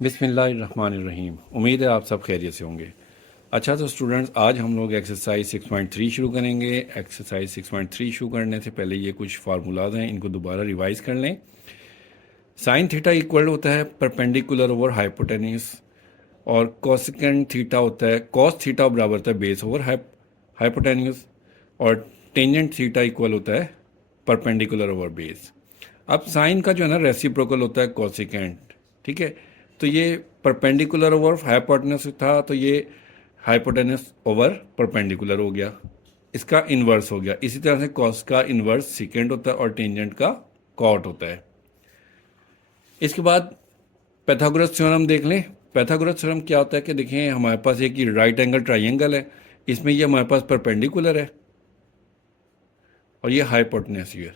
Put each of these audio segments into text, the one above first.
बिस्मिल्लाहिर्रहमानिर्रहीम। उम्मीद है आप सब खैरियत से होंगे। अच्छा तो स्टूडेंट्स, आज हम लोग एक्सरसाइज 6.3 शुरू करेंगे। एक्सरसाइज 6.3 शुरू करने से पहले ये कुछ फार्मूलाज हैं, इनको दोबारा रिवाइज कर लें। साइन थीटा इक्वल होता है परपेंडिकुलर ओवर हाइपोटेन्यूस, और कोसेकेंड थीटा होता है कॉस थीटा बराबर होता है बेस ओवर हाइपोटेन्यूस, और टेंजेंट थीटा इक्वल होता है परपेंडिकुलर ओवर बेस। अब साइन का जो है ना रेसिप्रोकल होता है कोसेकेंड, ठीक है। तो ये परपेंडिकुलर ओवर हाइपोटेन्यूस था, तो ये हाइपोटेन्यूस ओवर परपेंडिकुलर हो गया, इसका इन्वर्स हो गया। इसी तरह से कॉस का इन्वर्स सेकेंड होता है और टेंजेंट का कॉट होता है। इसके बाद पैथागोरस थ्योरम देख लें। पैथागोरस थ्योरम क्या होता है कि देखें, हमारे पास एक राइट एंगल ट्राइंगल है, इसमें ये हमारे पास परपेंडिकुलर है और ये हाइपोटेन्यूस है,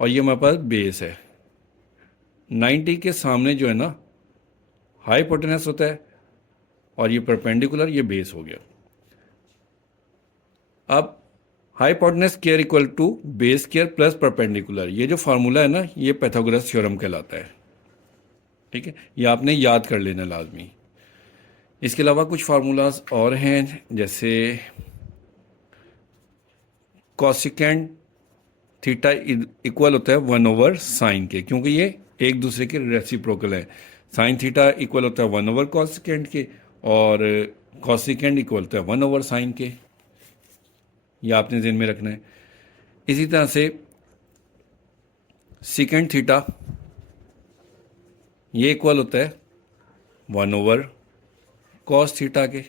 और ये हमारे पास बेस है। 90 के सामने जो है ना हाइपोटेन्यूस होता है और ये परपेंडिकुलर, ये बेस हो गया। अब hypotenuse square equal to base square plus perpendicular, ये जो फार्मूला है ना, ये पैथागोरस थ्योरम कहलाता है, ठीक है। ये आपने याद कर लेना लाजमी। इसके अलावा कुछ फार्मूलाज और हैं, जैसे कॉसिकेंड थीटा इक्वल होता है 1 ओवर साइन के, क्योंकि ये एक दूसरे के रेसिप्रोकल है। साइन थीटा इक्वल होता है 1 ओवर कॉसिकेंड के, और कॉसिकेंड इक्वल होता है 1 ओवर साइन के। ये आपने ध्यान में रखना है। इसी तरह से सीकेंड थीटा ये इक्वल होता है 1 ओवर कॉस थीटा के,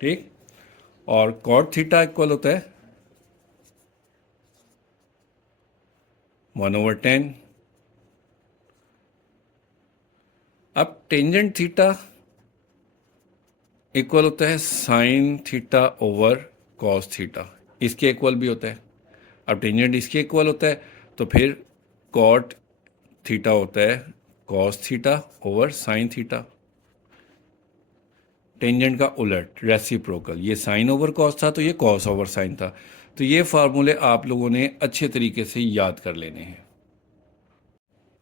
ठीक। और कॉट थीटा इक्वल होता है 1/10। अब टेंजेंट थीटा इक्वल होता है sign theta over cos theta, इसके इक्वल भी होता है। अब टेंजेंट इसके इक्वल होता है, तो फिर कॉट थीटा होता है cos theta over sine theta. Tangent का उलट रेसिप्रोकल, ये साइन ओवर कॉस था तो ये कॉस ओवर साइन था। तो ये फार्मूले आप लोगों ने अच्छे तरीके से याद कर लेने हैं।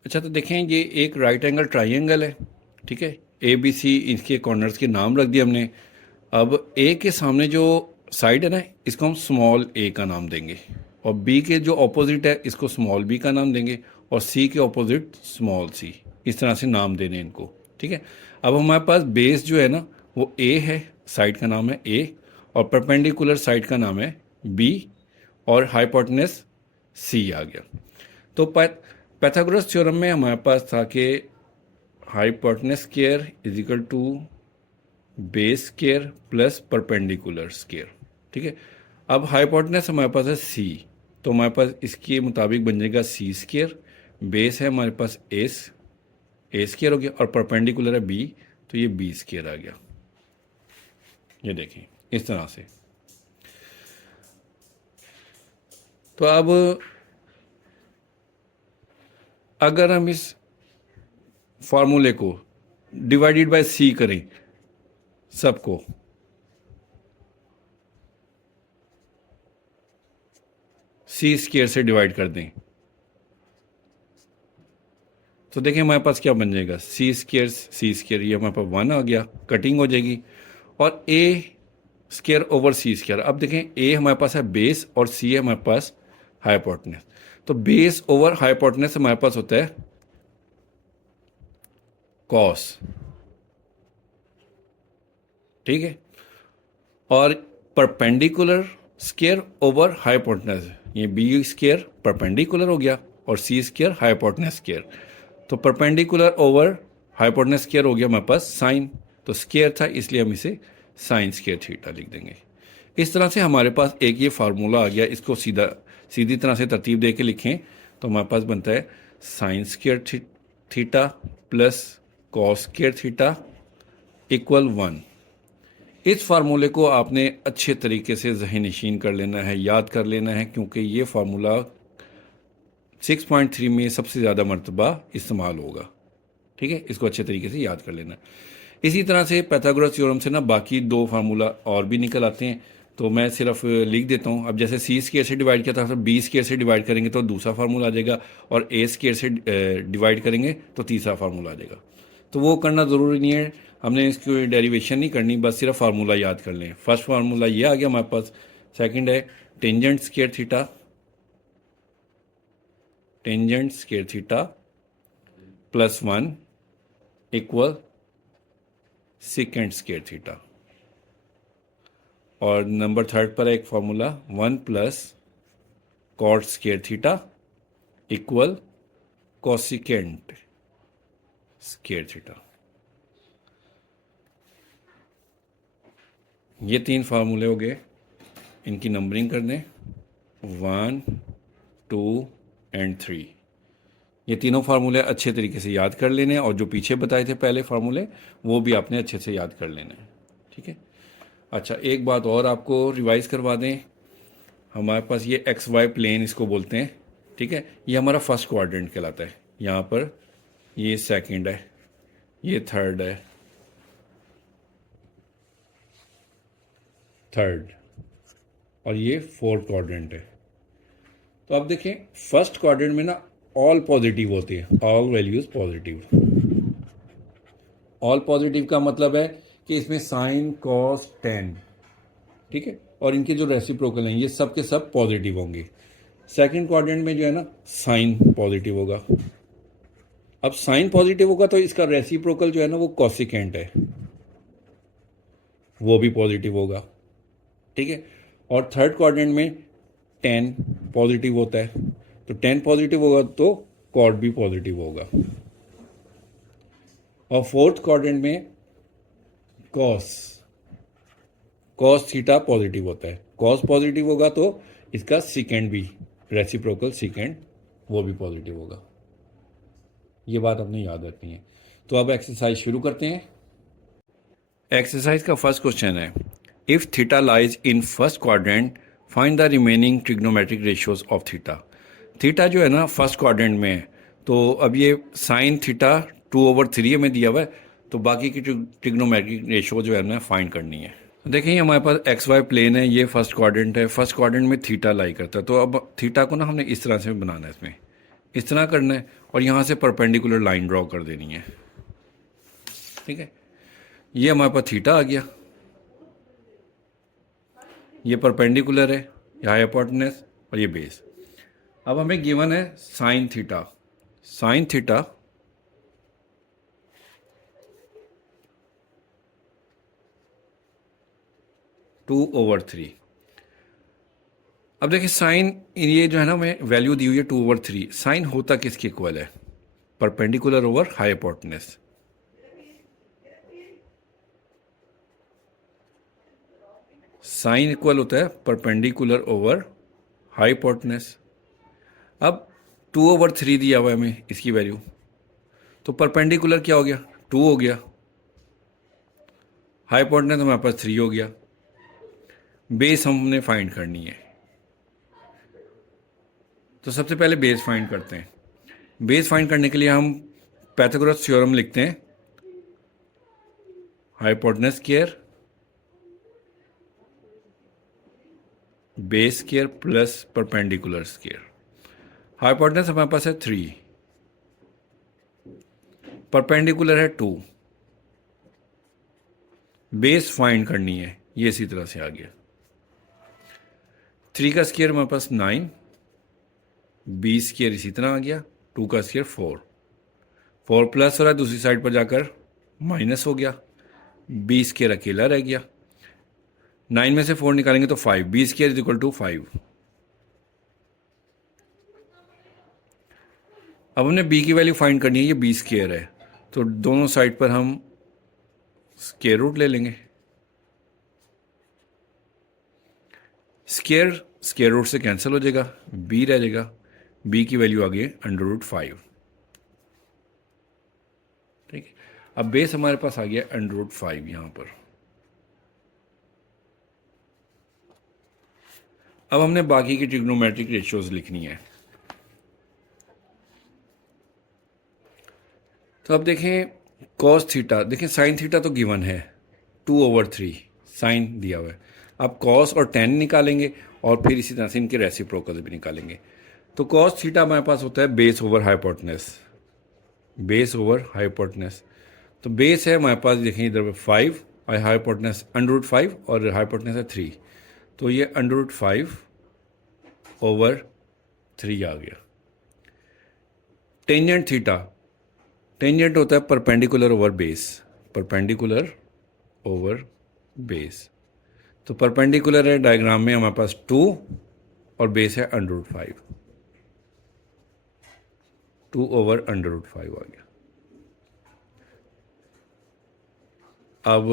अच्छा तो देखें, ये एक राइट एंगल ट्राइंगल है, ठीक है। ए बी सी, इसके कॉर्नर्स के नाम रख दिए हमने। अब ए के सामने जो साइड है ना, इसको हम स्मॉल ए का नाम देंगे, और बी के जो ऑपोजिट है इसको स्मॉल बी का नाम देंगे, और सी के ऑपोजिट स्मॉल सी। इस तरह से नाम देने इनको, ठीक है। अब हमारे पास बेस जो है ना वो ए है, साइड का नाम है ए, और परपेंडिकुलर साइड का नाम है बी, और हाइपोटेन्यूस सी आ गया। तो पैथागोरस थ्योरम में हमारे पास था कि hypotenuse square is equal to base square plus perpendicular square, ठीक है। अब हाइपोटेन्यूस हमारे पास है सी, तो हमारे पास इसके मुताबिक बन जाएगा सी स्क्वायर। बेस है हमारे पास ए स्क्वायर हो गया, और परपेंडिकुलर है बी, तो ये बी स्क्वायर आ गया। ये देखें इस तरह से। तो अब अगर हम इस फार्मूले को डिवाइडेड बाय सी करें, सबको, सी स्क्वायर से डिवाइड कर दें, तो देखें हमारे पास क्या बन जाएगा, सी स्क्वायर, ये हमारे पास 1 आ गया, कटिंग हो जाएगी, और ए स्क्वायर ओवर सी स्क्वायर। अब देखें, ए हमारे पास है बेस और सी है हमारे पास हाइपोटेन्यूस, तो बेस ओवर हाइपोटेन्यूस हमारे पास होता है कॉस, ठीक है। और परपेंडिकुलर स्क्वायर ओवर हाइपोटेन्यूस, ये बी स्क्वायर परपेंडिकुलर हो गया और सी स्क्वायर हाइपोटेन्यूस स्क्वायर, तो परपेंडिकुलर ओवर हाइपोटेन्यूस स्क्वायर हो गया हमारे पास साइन, तो स्क्वायर था इसलिए हम इसे साइन स्क्वायर थीटा लिख देंगे। इस तरह से हमारे पास एक ये फार्मूला आ गया। इसको सीधी तरह से तरतीब दे के लिखें तो हमारे पास बनता है sine square theta plus cos square theta equal 1। इस फार्मूले को आपने अच्छे तरीके से ज़हन नशीन कर लेना है, याद कर लेना है, क्योंकि ये फार्मूला 6.3 में सबसे ज़्यादा मरतबा इस्तेमाल होगा, ठीक है। इसको अच्छे तरीके से याद कर लेना। इसी तरह से पैथागोरस थ्योरम से ना बाकी 2 फार्मूला और भी निकल आते हैं, तो मैं सिर्फ लिख देता हूँ। अब जैसे सी स्क्वायर से डिवाइड किया था, तो बी स्क्वायर से डिवाइड करेंगे तो दूसरा फार्मूला आ जाएगा, और ए स्क्वायर से डिवाइड करेंगे तो तीसरा फार्मूला आ जाएगा। तो वो करना ज़रूरी नहीं है, हमने इसकी डेरिवेशन नहीं करनी, बस सिर्फ फार्मूला याद कर लें। फर्स्ट फार्मूला ये आ गया हमारे पास। सेकंड है tangent square theta, tangent square theta plus 1 equal second square theta. और नंबर थर्ड पर एक formula 1 plus cot square theta equal cosecant square theta. ये 3 फार्मूले हो गए, इनकी नंबरिंग कर दें 1 2 एंड 3। ये तीनों फार्मूले अच्छे तरीके से याद कर लेने, और जो पीछे बताए थे पहले फार्मूले वो भी आपने अच्छे से याद कर लेने हैं। ठीक है। अच्छा, एक बात और आपको रिवाइज करवा दें, हमारे पास ये एक्स वाई प्लेन इसको बोलते हैं। ठीक है, ये हमारा फर्स्ट क्वाड्रेंट कहलाता है। यहाँ पर ये सेकंड है, ये थर्ड है, थर्ड, और ये फोर्थ क्वाड्रेंट है। तो अब देखें, फर्स्ट क्वाड्रेंट में ना ऑल पॉजिटिव होते हैं, all values positive. All positive का मतलब है कि इसमें साइन कॉस टेन, ठीक है, और इनके जो रेसिप्रोकल हैं ये सब के सब पॉजिटिव होंगे। सेकंड क्वाड्रेंट में जो है ना साइन पॉजिटिव होगा। अब साइन पॉजिटिव होगा तो इसका रेसिप्रोकल जो है ना वो कॉसिकेंट है, वो भी पॉजिटिव होगा। ठीक है, और थर्ड क्वाड्रेंट में टेन पॉजिटिव होता है, तो टेन पॉजिटिव होगा तो कॉट भी पॉजिटिव होगा। और फोर्थ क्वाड्रेंट में कॉस, कॉस थीटा पॉजिटिव होता है, कॉस पॉजिटिव होगा तो इसका सीकेंड भी, रेसिप्रोकल सीकेंड, वो भी पॉजिटिव होगा। ये बात आपने याद रखनी है। तो अब एक्सरसाइज शुरू करते हैं। एक्सरसाइज का फर्स्ट क्वेश्चन है, if theta lies in first quadrant find the remaining trigonometric ratios of theta. Theta जो है ना फर्स्ट क्वाड्रेंट में है, तो अब ये साइन थीटा 2/3 हमें दिया हुआ है, तो बाकी की ट्रिग्नोमेट्रिक रेशियो जो है ना फाइंड करनी है। देखिए हमारे पास एक्स वाई प्लेन है, ये फर्स्ट क्वाड्रेंट है, फर्स्ट क्वाड्रेंट में थीटा लाई करता है, तो अब थीटा को ना हमने इस तरह से बनाना है, इसमें इस तरह करना है, और यहाँ से परपेंडिकुलर लाइन ड्रॉ कर देनी है। ठीक है, ये हमारे पास थीटा आ गया, ये परपेंडिकुलर है, ये हाइपोटेनस और ये बेस। अब हमें गिवन है sine theta, sine theta two over three. अब देखिए साइन, ये जो है ना हमें वैल्यू दी हुई है 2/3, साइन होता किसके इक्वल है, perpendicular over hypotenuse. Sine equal होता है परपेंडिकुलर ओवर हाइपोटेनस। अब 2/3 दिया हुआ है हमें इसकी वैल्यू, तो परपेंडिकुलर क्या हो गया, 2 हो गया, हाइपोटेनस हमारे पास 3 हो गया। बेस हमने फाइंड करनी है, तो सबसे पहले बेस फाइंड करते हैं। बेस फाइंड करने के लिए हम पाइथागोरस थ्योरम लिखते हैं, hypotenuse square base square plus perpendicular square. Hypotenuse हमारे पास है 3, परपेंडिकुलर है 2, बेस फाइंड करनी है, ये इसी तरह से आ गया। 3 का स्क्वायर हमारे पास 9, बी स्क्वायर इसी तरह आ गया, 2 का स्क्वायर 4, 4 प्लस हो रहा है, दूसरी साइड पर जाकर माइनस हो गया, बी स्क्वायर अकेला रह गया, 9 में से 4 निकालेंगे तो 5, B square is equal to 5। अब हमने बी की वैल्यू फाइंड करनी है, ये बी स्क्वायर है, तो दोनों साइड पर हम स्क्वायर रूट ले लेंगे। स्क्वायर स्क्वायर रूट से कैंसिल हो जाएगा, बी रह जाएगा, बी की वैल्यू आ गई √5। ठीक है, अब बेस हमारे पास आ गया √5 यहां पर। अब हमने बाकी की ट्रिग्नोमेट्रिक रेशियोज लिखनी है। तो अब देखें कॉस थीटा, देखें साइन थीटा तो गिवन है 2/3, साइन दिया हुआ है, अब कॉस और टेन निकालेंगे और फिर इसी तरह से इनके रेसिप्रोकल भी निकालेंगे। तो कॉस थीटा हमारे पास होता है base over hypotenuse, base over hypotenuse. तो बेस है हमारे पास, देखें इधर 5 और हाइपोटेनस √5 और हाइपोटेनस है 3, तो ये √5 ओवर 3 आ गया। टेंजेंट थीटा, टेंजेंट होता है perpendicular over base, perpendicular over base. तो परपेंडिकुलर है डायग्राम में हमारे पास 2 और बेस है √5, 2 ओवर √5 आ गया। अब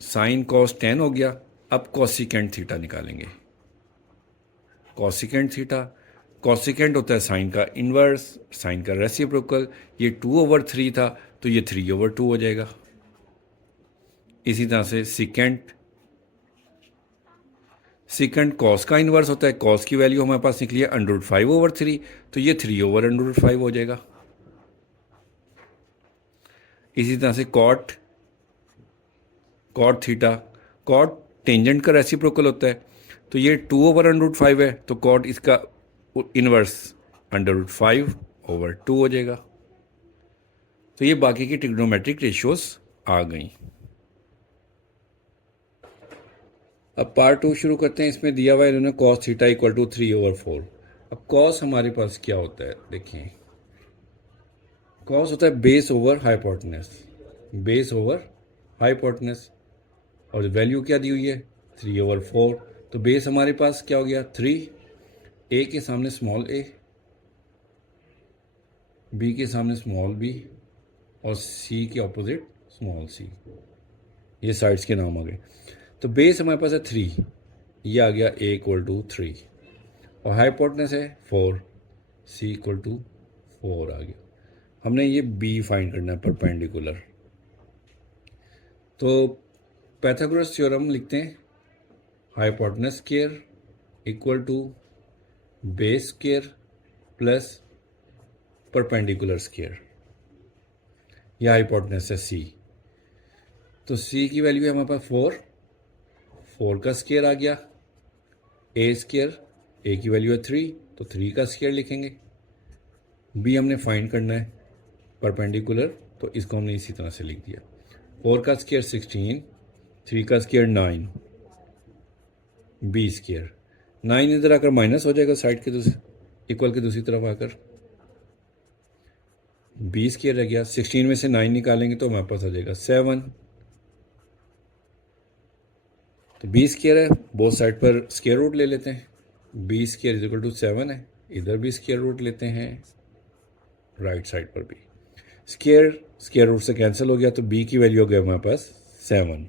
साइन कॉस 10 हो गया। अब कॉसिकेंट थीटा निकालेंगे। कॉसिकेंट थीटा, कॉसिकेंट होता है साइन का इन्वर्स, साइन का रेसिप्रोकल। ये 2 ओवर 3 था तो ये 3 ओवर 2 हो जाएगा। इसी तरह से सिकेंट, सिकेंट कॉस का इन्वर्स होता है, कॉस की वैल्यू हमारे पास निकली है √5 ओवर 3, तो ये 3 ओवर √5 हो जाएगा। इसी तरह से cot, cot theta, cot tangent का रेसिप्रोकल होता है, तो ये 2 ओवर √5 है, तो कॉट इसका इन्वर्स √5 ओवर 2 हो जाएगा। तो ये बाकी की ट्रिग्नोमेट्रिक रेशियोज आ गई। अब पार्ट 2 शुरू करते हैं। इसमें दिया हुआ है इन्होंने cos theta equal to 3 over 4। अब कॉस हमारे पास क्या होता है, देखिए कॉस होता है base over hypotenuse, base over hypotenuse, और वैल्यू क्या दी हुई है 3 ओवर 4। तो बेस हमारे पास क्या हो गया 3, ए के सामने स्मॉल ए, बी के सामने स्मॉल बी और सी के ऑपोजिट स्मॉल सी, ये साइड्स के नाम आ गए। तो बेस हमारे पास है 3, ये आ गया ए इक्वल टू 3, और हाइपोटेनस है 4, सी इक्वल टू 4 आ गया। हमने ये बी फाइंड करना है, परपेंडिकुलर। तो पाइथागोरस थ्योरम लिखते हैं, hypotenuse square equal to base square plus perpendicular square. यह हाइपोटेनस है सी, तो सी की वैल्यू है हमारे पास 4, 4 का स्क्वायर आ गया, ए स्क्वायर, ए की वैल्यू है 3, तो 3 का स्क्वायर लिखेंगे। बी हमने फाइंड करना है परपेंडिकुलर, तो इसको हमने इसी तरह से लिख दिया, 4 का स्क्वायर 16, 3 का स्क्वायर 9, बी स्क्वायर, 9 इधर आकर माइनस हो जाएगा साइड के दूसरे इक्वल के दूसरी तरफ आकर, बी स्क्वायर रह गया। 16 में से 9 निकालेंगे तो हमारे पास आ जाएगा 7, तो बी स्क्वायर है, बोथ साइड पर स्क्वायर रूट ले लेते हैं, B square is equal to 7 है, इधर भी स्क्वायर रूट लेते हैं, राइट साइड पर भी स्क्वायर, स्क्वायर रूट से कैंसिल हो गया, तो बी की वैल्यू हो गया हमारे पास 7।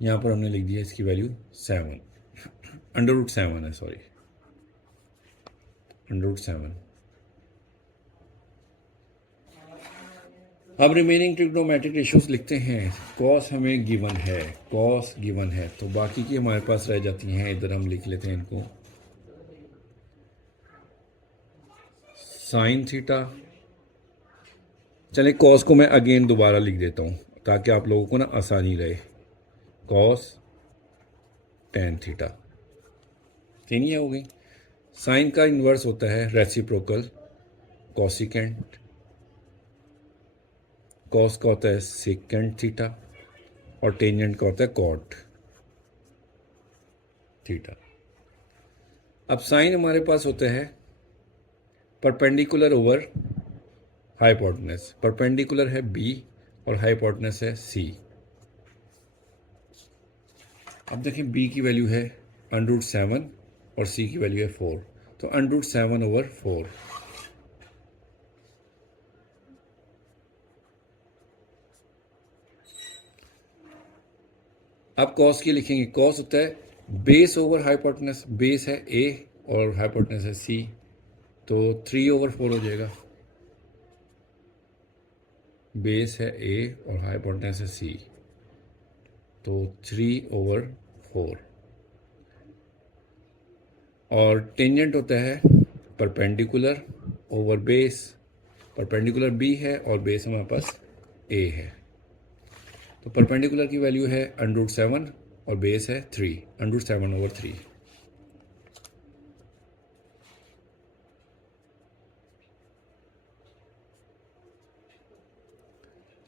यहाँ पर हमने लिख दिया इसकी वैल्यू 7, √7 है, सॉरी √7। अब रिमेनिंग ट्रिग्नोमेट्रिक रेशियोज लिखते हैं। कॉस हमें गिवन है, कॉस गिवन है, तो बाकी की हमारे पास रह जाती हैं, इधर हम लिख लेते हैं इनको। साइन थीटा, चले कॉस को मैं अगेन दोबारा लिख देता हूँ ताकि आप लोगों को ना आसानी रहे। कॉस टेन थीटा, तीन ही हो गई। साइन का इन्वर्स होता है रेसिप्रोकल, कॉसिकेंट, कॉस का होता है सेकेंट थीटा, और टेंजेंट का होता है कॉट थीटा। अब साइन हमारे पास होता है परपेंडिकुलर ओवर हाइपोटेनस, परपेंडिकुलर है बी और हाइपोटेनस है सी। अब देखें बी की वैल्यू है √7 और सी की वैल्यू है 4, तो √7 ओवर 4। अब कॉस की लिखेंगे, कॉस होता है बेस ओवर हाइपोटेनस, बेस है ए और हाइपोटेनस है सी, तो 3 ओवर 4 हो जाएगा। बेस है ए और हाइपोटेनस है सी, तो 3 ओवर 4। और टेंजेंट होता है perpendicular over base, perpendicular B है और बेस हमारे पास ए है, तो परपेंडिकुलर की वैल्यू है √7 और बेस है 3, √7/3।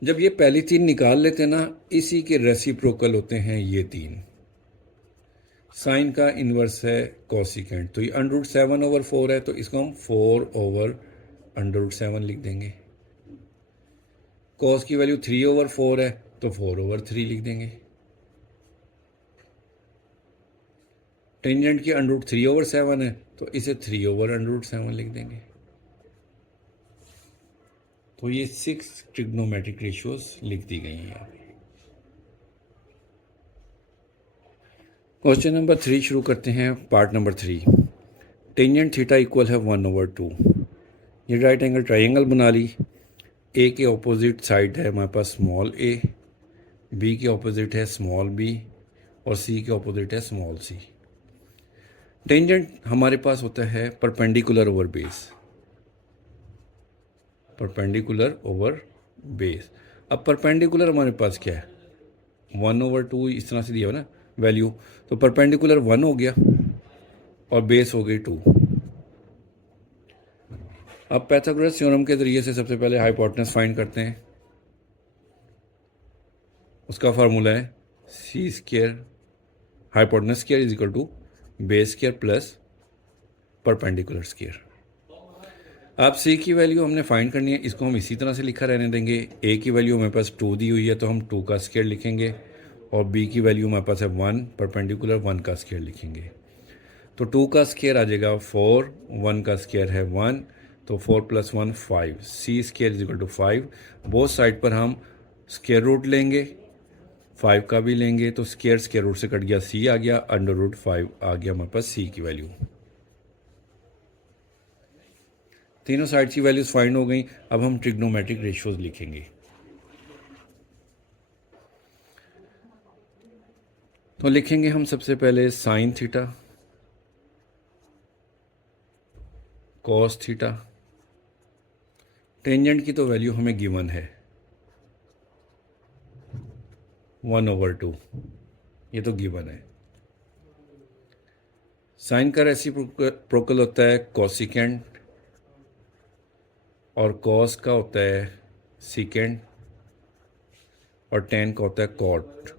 जब ये पहली तीन निकाल लेते हैं ना, इसी के रेसिप्रोकल होते हैं ये तीन। साइन का इन्वर्स है कोसिकेंट, तो ये √7/4 है, तो इसको हम 4/√7 लिख देंगे। कॉस की वैल्यू 3/4 है, तो 4/3 लिख देंगे। टेंजेंट की √3/7 है, तो इसे 3/√7 लिख देंगे। तो ये 6 ट्रिग्नोमेट्रिक रेशियोज लिख दी गई हैं यहाँ पे। क्वेश्चन नंबर 3 शुरू करते हैं, part number 3। Tangent theta equal है 1/2। ये राइट एंगल ट्राइंगल बना ली। ए के ऑपोजिट साइड है हमारे पास स्मॉल ए, बी के ऑपोजिट है स्मॉल बी, और सी के ऑपोजिट है स्मॉल सी। टेंजेंट हमारे पास होता है perpendicular over base, perpendicular over base. अब परपेंडिकुलर हमारे पास क्या है, 1/2 इस तरह से दिया हुआ ना वैल्यू, तो परपेंडिकुलर 1 हो गया और बेस हो गई 2। अब पाइथागोरस थ्योरम के जरिए से सबसे पहले हाइपोटेनस फाइंड करते हैं। उसका फार्मूला है C square hypotenuse square is equal to base square plus perpendicular square. अब सी की वैल्यू हमने फाइंड करनी है, इसको हम इसी तरह से लिखा रहने देंगे। ए की वैल्यू हमारे पास 2 दी हुई है, तो हम 2 का स्क्वायर लिखेंगे, और बी की वैल्यू हमारे पास है 1, परपेंडिकुलर 1 का स्क्वायर लिखेंगे। तो 2 का स्क्वायर आ जाएगा 4, 1 का स्क्वायर है 1, तो 4 + 1 5, C square is equal to 5। Both side पर हम स्क्वायर रूट लेंगे, 5 का भी लेंगे, तो स्क्वायर रूट से कट गया, सी आ गया, √5 आ गया हमारे पास सी की वैल्यू। तीनों साइड की वैल्यूज फाइंड हो गई। अब हम ट्रिग्नोमेट्रिक रेशियोज लिखेंगे। तो लिखेंगे हम सबसे पहले sign theta, cos theta. Tangent की तो वैल्यू हमें गिवन है 1/2, ये तो गिवन है। साइन का रेसिप्रोकल होता है कोसिकेंट, और कॉस का होता है सीकेंट, और टेन का होता है कॉट।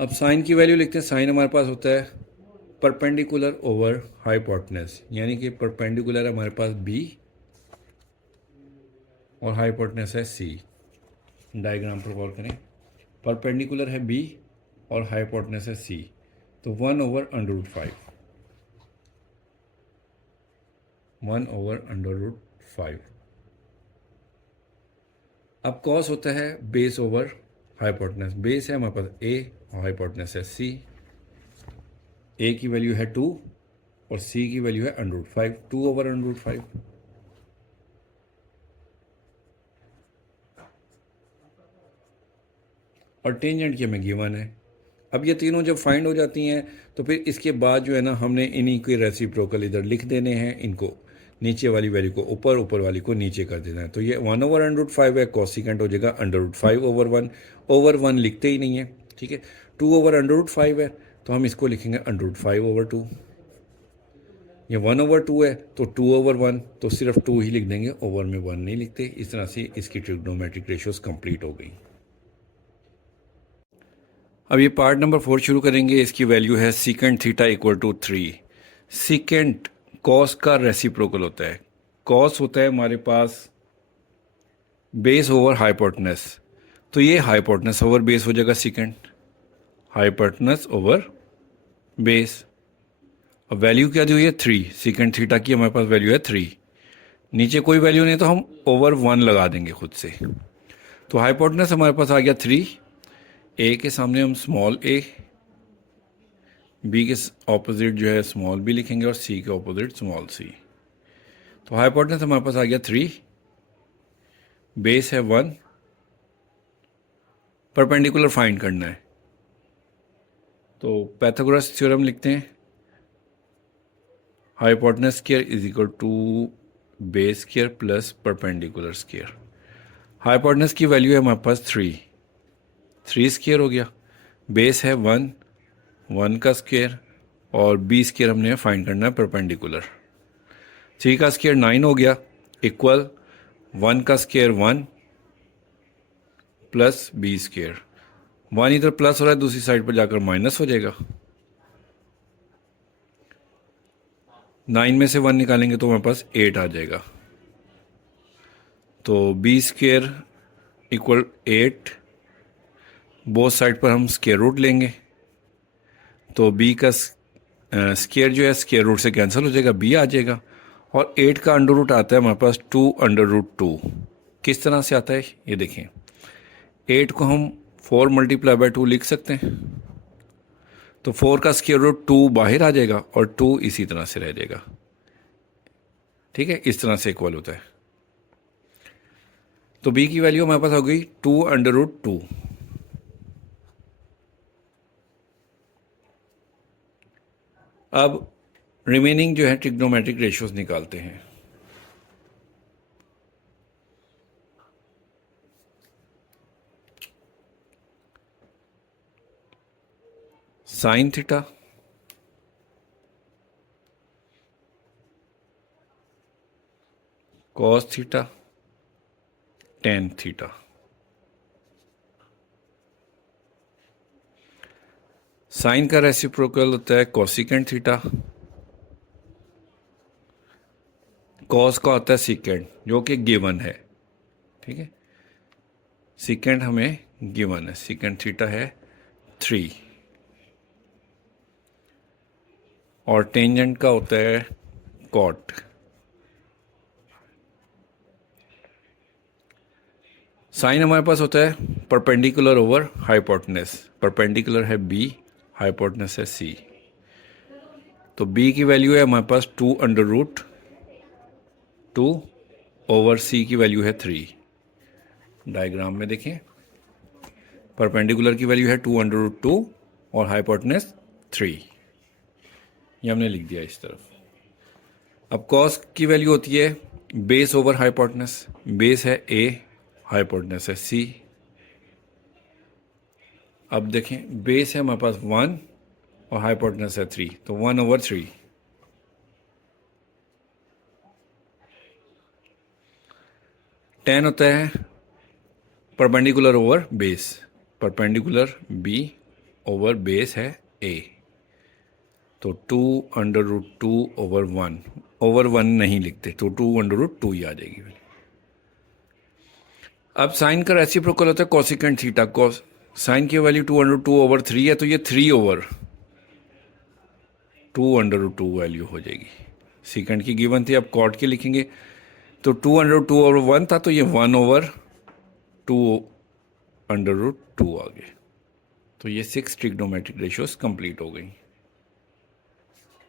अब साइन की वैल्यू लिखते हैं। साइन हमारे पास होता है परपेंडिकुलर ओवर हाइपोटेनस, यानी कि परपेंडिकुलर है हमारे पास बी और हाइपोटेनस है सी। डायग्राम पर गौर करें, परपेंडिकुलर है बी और हाइपोटेनस है सी, तो 1/√5, 1/√5। अब कॉस होता है बेस ओवर हाइपोटेनस। बेस है हमारे पास ए और हाइपोटेनस है सी। ए की वैल्यू है 2 और सी की वैल्यू है √5, 2/√5। और टेंजेंट की हमें गिवन है। अब ये तीनों जब फाइंड हो जाती हैं, तो फिर इसके बाद जो है ना, हमने इन्हीं के रेसिप्रोकल इधर लिख देने हैं। इनको नीचे वाली वैल्यू को ऊपर, ऊपर वाली को नीचे कर देना है। तो ये 1/√5 है, कोसिकेंट हो जाएगा √5/1, ओवर 1 लिखते ही नहीं है, ठीक है। 2/√5 है, तो हम इसको लिखेंगे √5/2। ये 1/2 है, तो 2/1, तो सिर्फ 2 ही लिख देंगे, ओवर में 1 नहीं लिखते। इस तरह से इसकी ट्रिग्नोमेट्रिक रेशियोज कंप्लीट हो गई। अब ये पार्ट नंबर 4 शुरू करेंगे। इसकी वैल्यू है secant theta equal to 3। Secant cos का रेसिप्रोकल होता है। कॉस होता है हमारे पास बेस ओवर हाइपोटेनस, तो ये हाइपोटेनस ओवर बेस हो जाएगा सीकेंट, हाइपोटेनस ओवर बेस। अब वैल्यू क्या दी हुई है 3, सीकेंट थीटा की हमारे पास वैल्यू है 3। नीचे कोई वैल्यू नहीं, तो हम ओवर 1 लगा देंगे खुद से। तो हाइपोटेनस हमारे पास आ गया 3। ए के सामने हम स्मॉल ए, बी के ऑपोजिट जो है स्मॉल बी लिखेंगे, और सी के ऑपोजिट स्मॉल सी। तो हाइपोटेनस हमारे पास आ गया 3, बेस है 1, परपेंडिकुलर फाइंड करना है। तो पाइथागोरस थ्योरम लिखते हैं, hypotenuse square is equal to base square plus perpendicular square. Hypotenuse की वैल्यू है हमारे पास 3 स्क्वायर हो गया, बेस है 1 का स्क्वायर, और बी स्क्वायर हमने फाइंड करना है परपेंडिकुलर। 3 का स्क्वायर 9 हो गया, इक्वल 1 का स्क्वायर 1 प्लस बी स्क्वायर। 1 इधर प्लस हो रहा है, दूसरी साइड पर जाकर माइनस हो जाएगा। 9 में से 1 निकालेंगे तो हमारे पास 8 आ जाएगा। तो B square equal 8, both side पर हम स्क्वायर रूट लेंगे, तो बी का स्क्वायर जो है स्क्वायर रूट से कैंसिल हो जाएगा, बी आ जाएगा। और 8 का अंडर रूट आता है हमारे पास 2√2। किस तरह से आता है ये देखें, 8 को हम 4 मल्टीप्लाई बाय 2 लिख सकते हैं, तो 4 का स्क्वायर रूट 2 बाहर आ जाएगा और 2 इसी तरह से रह जाएगा। ठीक है, इस तरह से इक्वल होता है। तो बी की वैल्यू हमारे पास हो गई 2√2। अब रिमेनिंग जो है ट्रिग्नोमेट्रिक रेशियोज निकालते हैं। Sine theta, cos theta, tan theta. Sine का रेसिप्रोकल होता है कोसिकेंट थीटा, कॉस का होता है सीकेंट, जो कि गिवन है। ठीक है, सीकेंट हमें गिवन है, सीकेंट थीटा है 3, और टेंजेंट का होता है कॉट। साइन हमारे पास होता है परपेंडिकुलर ओवर हाइपोटेनस, परपेंडिकुलर है बी, हाइपोटेनस है सी। तो बी की वैल्यू है हमारे पास 2√2 ओवर सी की वैल्यू है 3। डायग्राम में देखें, परपेंडिकुलर की वैल्यू है 2√2 और हाइपोटेनस 3, ये हमने लिख दिया इस तरफ। अब कॉस की वैल्यू होती है बेस ओवर हाइपोटेनस, बेस है ए, हाइपोटेनस है सी। अब देखें, बेस है हमारे पास 1 और हाइपोटेनस है 3, तो 1/3। टेन होता है perpendicular over base, perpendicular B over base है ए, तो 2√2 ओवर 1, ओवर 1 नहीं लिखते, तो 2√2 ही आ जाएगी। अब साइन का रेसिप्रोकल होता है कोसिकेंट थीटा, कॉस साइन की वैल्यू 2√2 ओवर 3 है, तो ये 3/2 वैल्यू हो जाएगी। सीकेंट की गिवन थी, अब कॉट की लिखेंगे, तो 2√2 ओवर 1 था, तो ये 1/2 आ गए। तो ये 6 ट्रिग्नोमेट्रिक रेशियोज कंप्लीट हो गई।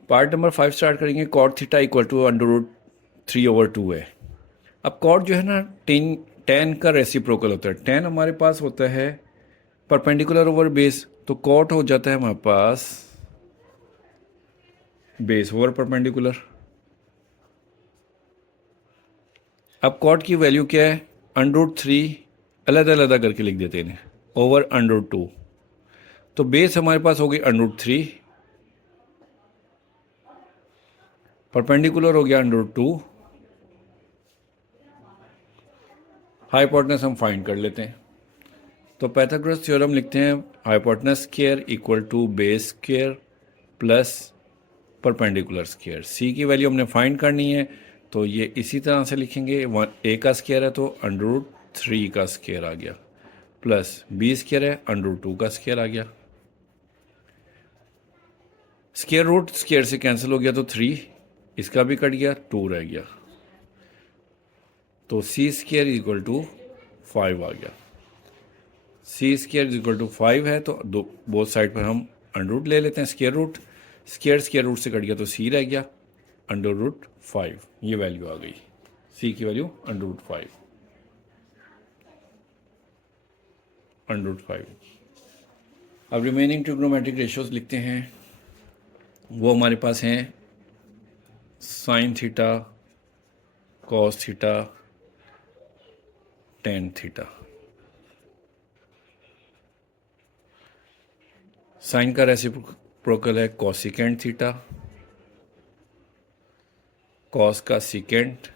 पार्ट नंबर 5 स्टार्ट करेंगे। कॉट थीटा इक्वल टू √3/2 है। अब कॉट जो है ना, टेन का रेसिप्रोकल होता है। टेन हमारे पास होता है परपेंडिकुलर ओवर बेस, तो कॉट हो जाता है हमारे पास बेस ओवर परपेंडिकुलर। अब कॉट की वैल्यू क्या है, √3 अलग अलग करके लिख देते हैं, ओवर √2। तो बेस हमारे पास हो गई √3, परपेंडिकुलर हो गया √2, हाइपोटेनस हम फाइंड कर लेते हैं। तो पाइथागोरस थ्योरम लिखते हैं, hypotenuse square equal to base square plus perpendicular square. C की वैल्यू हमने फाइंड करनी है, तो ये इसी तरह से लिखेंगे, ए का स्क्वायर है तो √3 का स्क्वायर आ गया, प्लस बी स्क्वायर है √2 का स्क्वायर आ गया। स्क्वायर रूट स्क्वायर से कैंसिल हो गया, तो 3, इसका भी कट गया, 2 रह गया, तो सी स्क्वायर इक्वल टू 5 आ गया। सी स्क्वायर इक्वल टू 5 है, तो दो बोथ साइड पर हम √ ले लेते हैं, स्क्वायर रूट, स्क्वायर रूट से कट गया तो सी रह गया, √5, ये वैल्यू आ गई, सी की वैल्यू √5। अब रिमेनिंग ट्रिग्नोमेट्रिक रेशियोज लिखते हैं, वो हमारे पास हैं sine theta, cos theta, tan theta. Sine का रेसिप्रोकल है कोसिकेंट थीटा, कॉस का सीकेंट,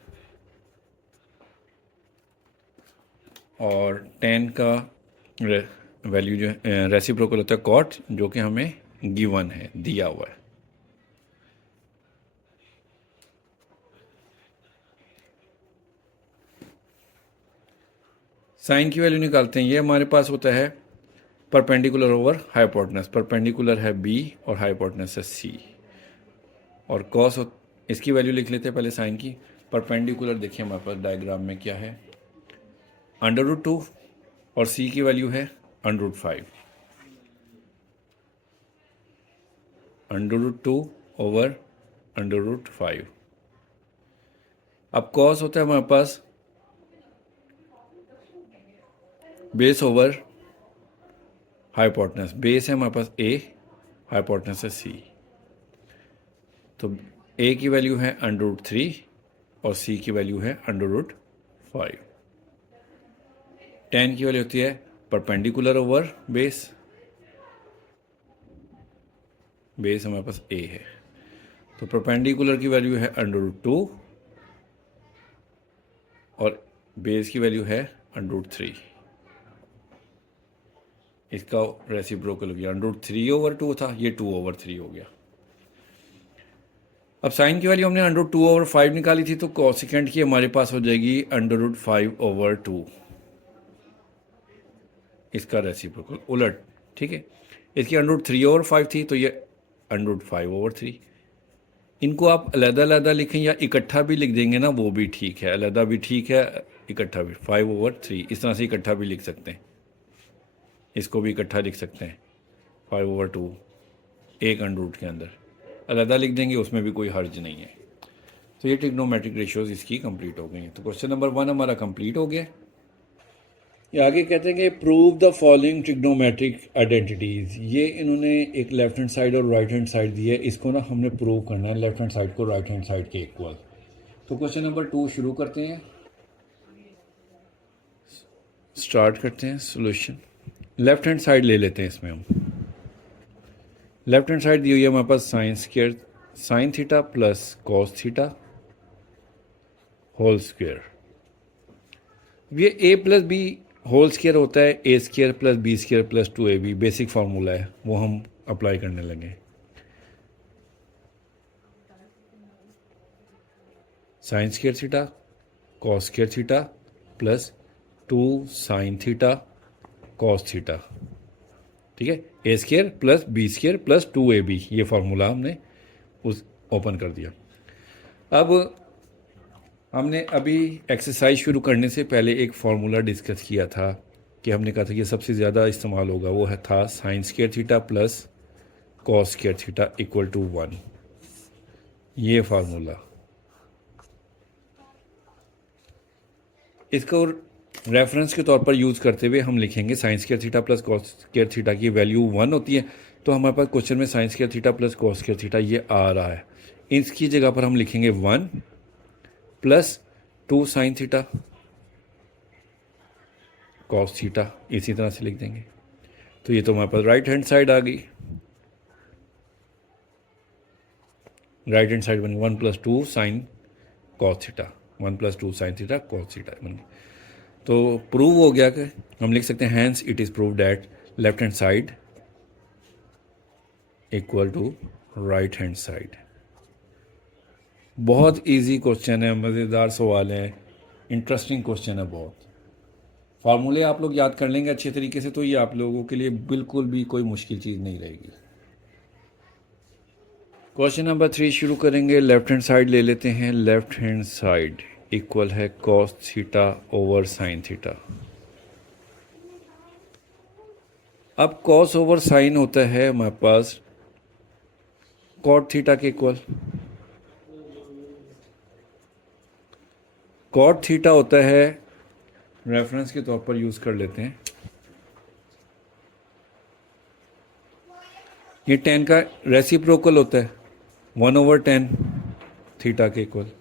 और टेन का वैल्यू जो है रेसिप्रोकल होता है कॉट, जो कि हमें गिवन है, दिया हुआ है। साइन की वैल्यू निकालते हैं। ये हमारे पास होता है परपेंडिकुलर ओवर हाइपोटेनस। परपेंडिकुलर है बी और हाइपोटेनस है सी। और कॉस इसकी वैल्यू लिख लेते हैं पहले साइन की। परपेंडिकुलर देखिए हमारे पास डायग्राम में क्या है, √2 और सी की वैल्यू है √5। √2 ओवर √5। अब कॉस होता है हमारे पास बेस ओवर हाइपोटेनस। बेस है हमारे पास ए, हाइपोटेनस है सी। तो ए की वैल्यू है √3 और सी की वैल्यू है √5। टेन की वैल्यू होती है परपेंडिकुलर ओवर बेस। बेस हमारे पास ए है, तो परपेंडिकुलर की वैल्यू है √2 और बेस की वैल्यू है √3। इसका रेसिप्रोकल हो गया, √3/2 था, ये 2/3 हो गया। अब साइन की वैल्यू हमने √2/5 निकाली थी, तो कोसिकेंट की हमारे पास हो जाएगी √5/2। इसका रेसिप्रोकल उलट, ठीक है। इसकी √3/5 थी, तो ये √5/3। इनको आप अलग-अलग लिखें या इकट्ठा भी लिख देंगे ना, वो भी ठीक है। अलग भी ठीक है, इकट्ठा भी। 5/3 इस तरह से इकट्ठा भी लिख सकते हैं। इसको भी इकट्ठा लिख सकते हैं 5/2 एक √ के अंदर। अलग लिख देंगे, उसमें भी कोई हर्ज नहीं है। तो ये ट्रिग्नोमेट्रिक रेशियोज इसकी कंप्लीट हो गई हैं। तो क्वेश्चन नंबर 1 हमारा कंप्लीट हो गया। ये आगे कहते हैं कि prove the following trigonometric identities. ये इन्होंने एक लेफ्ट हैंड साइड और राइट हैंड साइड दी है। इसको ना हमने प्रूव करना है, लेफ्ट हैंड साइड को राइट हैंड साइड के इक्वल। तो क्वेश्चन नंबर 2 शुरू करते हैं, स्टार्ट करते हैं सॉल्यूशन। लेफ्ट हैंड साइड ले लेते हैं इसमें हम। लेफ्ट हैंड साइड दी हुई है हमारे पास sine theta plus cos theta whole square. ये a plus b whole square होता है a² plus b² plus 2ab। Basic formula है, वो हम अप्लाई करने लगे। Sign square theta cos square theta plus 2 sign theta cos theta, ठीक है। a² plus b² plus 2ab, ये फार्मूला हमने उस ओपन कर दिया। अब हमने अभी एक्सरसाइज शुरू करने से पहले एक फार्मूला डिस्कस किया था कि हमने कहा था कि सबसे ज़्यादा इस्तेमाल होगा, वो है था sine square theta plus cos square theta equal to 1। ये फार्मूला, इसको रेफरेंस के तौर पर यूज़ करते हुए हम लिखेंगे sign square theta plus cos square theta की वैल्यू 1 होती है। तो हमारे पास क्वेश्चन में sign square theta plus cos square theta ये आ रहा है। इसकी जगह पर हम लिखेंगे 1 plus 2 sign theta cos theta, इसी तरह से लिख देंगे। तो ये तो हमारे पास राइट हैंड साइड आ गई। राइट हैंड साइड बनी 1 + 2 sine cos theta, 1 + 2 sign theta cos theta बन गई। तो प्रूव हो गया कि हम लिख सकते हैं hence it is prove that left hand side equal to right hand side. बहुत इजी क्वेश्चन है, मज़ेदार सवाल है, इंटरेस्टिंग क्वेश्चन है बहुत। फार्मूले आप लोग याद कर लेंगे अच्छे तरीके से, तो ये आप लोगों के लिए बिल्कुल भी कोई मुश्किल चीज़ नहीं रहेगी। क्वेश्चन नंबर 3 शुरू करेंगे। लेफ्ट हैंड साइड ले लेते हैं। लेफ्ट हैंड साइड इक्वल है cos theta over sine theta. अब कॉस ओवर साइन होता है हमारे पास कॉट थीटा के इक्वल। कॉट थीटा होता है, रेफरेंस के तौर पर यूज़ कर लेते हैं, ये 10 का रेसिप्रोकल होता है 1/10 थीटा के इक्वल।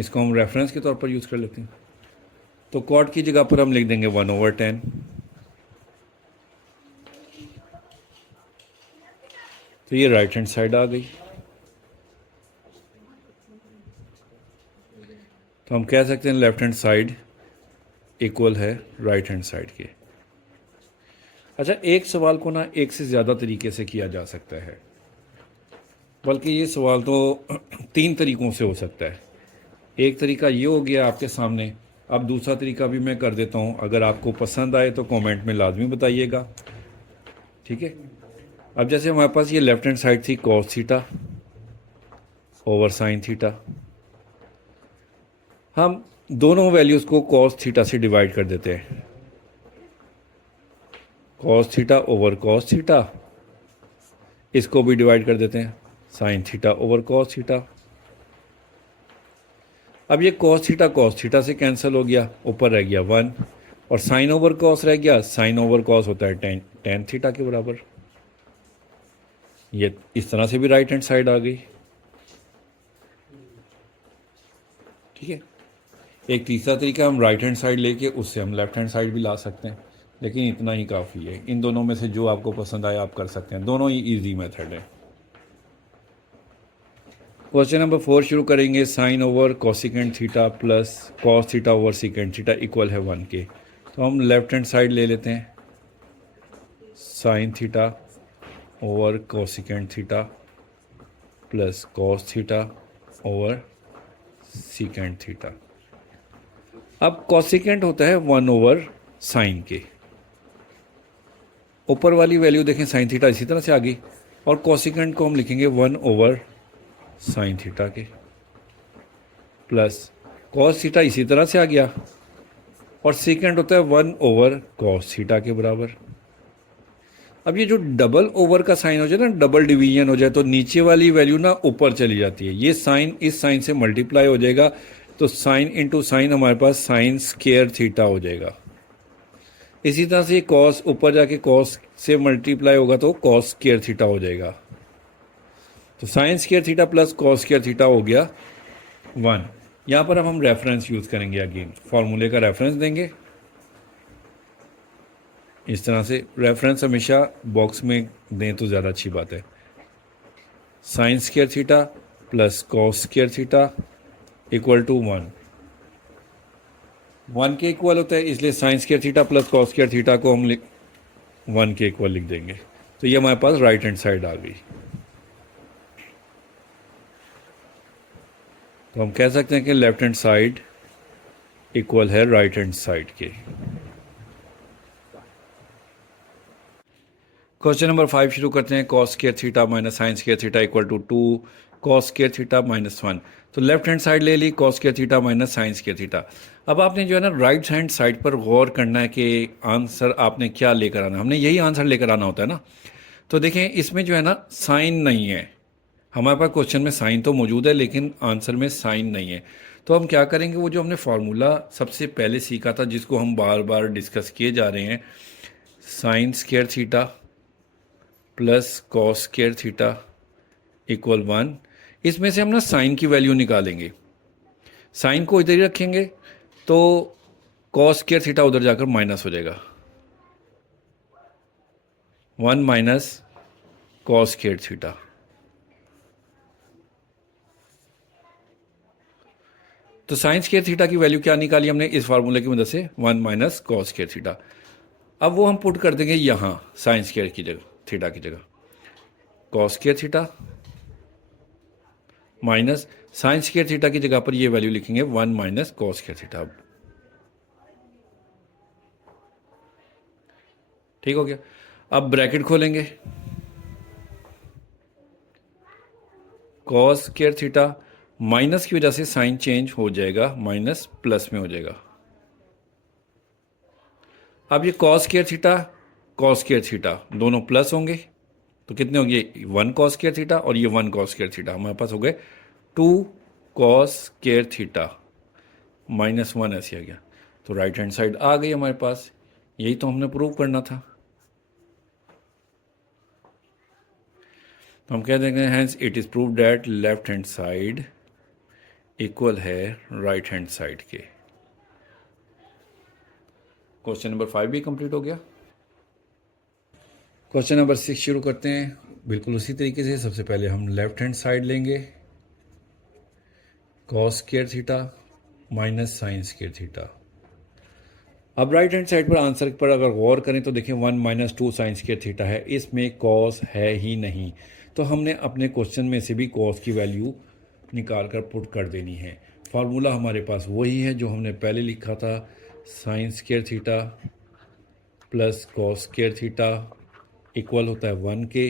इसको हम रेफरेंस के तौर पर यूज़ कर लेते हैं। तो कॉट की जगह पर हम लिख देंगे 1/10। तो ये राइट हैंड साइड आ गई। तो हम कह सकते हैं लेफ्ट हैंड साइड इक्वल है राइट हैंड साइड के। अच्छा, एक सवाल को ना एक से ज़्यादा तरीके से किया जा सकता है, बल्कि ये सवाल तो 3 तरीक़ों से हो सकता है। एक तरीका ये हो गया आपके सामने। अब दूसरा तरीका भी मैं कर देता हूँ, अगर आपको पसंद आए तो कमेंट में लाजमी बताइएगा, ठीक है। अब जैसे हमारे पास ये लेफ्ट हैंड साइड थी cos theta over sine theta, हम दोनों वैल्यूज़ को कॉस थीटा से डिवाइड कर देते हैं। Cos theta over cos theta, इसको भी डिवाइड कर देते हैं sine theta over cos theta. अब ये कॉस थीटा से कैंसिल हो गया, ऊपर रह गया 1, और साइन ओवर कॉस रह गया। साइन ओवर कॉस होता है टेन थीटा के बराबर। ये इस तरह से भी राइट हैंड साइड आ गई, ठीक है। एक तीसरा तरीका, हम राइट हैंड साइड लेके उससे हम लेफ्ट हैंड साइड भी ला सकते हैं, लेकिन इतना ही काफ़ी है। इन दोनों में से जो आपको पसंद आए आप कर सकते हैं, दोनों ही ईजी मेथड है। क्वेश्चन नंबर 4 शुरू करेंगे। Sine over cosecant theta plus cos theta over secant theta equal है 1 के। तो हम लेफ्ट हैंड साइड ले लेते हैं, sine theta over cosecant theta plus cos theta over secant theta. अब कोसिकेंट होता है 1 ओवर साइन के। ऊपर वाली वैल्यू देखें साइन थीटा इसी तरह से आ गई, और कोसिकेंट को हम लिखेंगे 1 ओवर साइन थीटा के प्लस कॉस थीटा इसी तरह से आ गया, और सेकेंड होता है 1 ओवर कॉस थीटा के बराबर। अब ये जो डबल ओवर का साइन हो जाए ना, डबल डिवीजन हो जाए, तो नीचे वाली वैल्यू ना ऊपर चली जाती है। ये साइन इस साइन से मल्टीप्लाई हो जाएगा, तो साइन इंटू साइन हमारे पास साइन स्क्वायर थीटा हो जाएगा। इसी तरह से कॉस ऊपर जाके कॉस से मल्टीप्लाई होगा तो कॉस स्क्वायर थीटा हो जाएगा। तो sign square theta plus cos square theta हो गया 1। यहाँ पर अब हम रेफरेंस यूज़ करेंगे, अगेन फार्मूले का रेफरेंस देंगे। इस तरह से रेफरेंस हमेशा बॉक्स में दें तो ज़्यादा अच्छी बात है। Sine square theta plus cos square theta equal to 1 के इक्वल होता है, इसलिए sine square theta plus cos square theta को हम 1 के इक्वल लिख देंगे। तो ये हमारे पास राइट हैंड साइड आ गई। तो हम कह सकते हैं कि लेफ्ट हैंड साइड इक्वल है राइट हैंड साइड के। क्वेश्चन नंबर 5 शुरू करते हैं। Cos square theta minus sine square theta equal to 2 cos square theta minus 1। तो लेफ्ट हैंड साइड ले ली, cos square theta minus sine square theta. अब आपने जो है ना राइट हैंड साइड पर गौर करना है कि आंसर आपने क्या लेकर आना, हमने यही आंसर लेकर आना होता है ना। तो देखें इसमें जो है ना साइन नहीं है, हमारे पास क्वेश्चन में साइन तो मौजूद है लेकिन आंसर में साइन नहीं है। तो हम क्या करेंगे, वो जो हमने फार्मूला सबसे पहले सीखा था जिसको हम बार बार डिस्कस किए जा रहे हैं, sign square theta plus cos square theta equal 1, इसमें से हम ना साइन की वैल्यू निकालेंगे। साइन को इधर ही रखेंगे तो कॉस स्क्वायर थीटा उधर जाकर माइनस हो जाएगा, 1 माइनस कॉस स्क्वायर थीटा। तो साइन स्क्वायर थीटा की वैल्यू क्या निकाली हमने इस फार्मूले की मदद से, 1 माइनस कॉस स्क्वायर थीटा। अब वो हम पुट कर देंगे यहाँ साइन स्क्वायर की जगह, थीटा की जगह cos square theta minus sine square theta की जगह पर ये वैल्यू लिखेंगे 1 माइनस कॉस स्क्वायर थीटा। ठीक हो गया। अब ब्रैकेट खोलेंगे, कॉस स्क्वायर थीटा माइनस की वजह से साइन चेंज हो जाएगा, माइनस प्लस में हो जाएगा। अब ये कॉस स्क्वायर थीटा दोनों प्लस होंगे, तो कितने हो गए, 1 कॉस स्क्वायर थीटा और ये 1 कॉस स्क्वायर थीटा, हमारे पास हो गए 2 कॉस स्क्वायर थीटा माइनस 1 ऐसे आ गया। तो राइट हैंड साइड आ गई हमारे पास, यही तो हमने प्रूव करना था। तो हम कह देंगे hence it is prove that left hand side equal है राइट हैंड साइड के। क्वेश्चन नंबर 5 भी कंप्लीट हो गया। क्वेश्चन नंबर 6 शुरू करते हैं। बिल्कुल उसी तरीके से सबसे पहले हम लेफ्ट हैंड साइड लेंगे, cos square theta minus sine square theta. अब राइट हैंड साइड पर आंसर पर अगर गौर करें तो देखें 1 माइनस 2 साइन स्क्वायर थीटा है, इसमें कॉस है ही नहीं, तो हमने अपने क्वेश्चन में से भी कॉस की वैल्यू निकाल कर पुट कर देनी है। फार्मूला हमारे पास वही है जो हमने पहले लिखा था, sign square theta plus cos square theta equal होता है 1 के।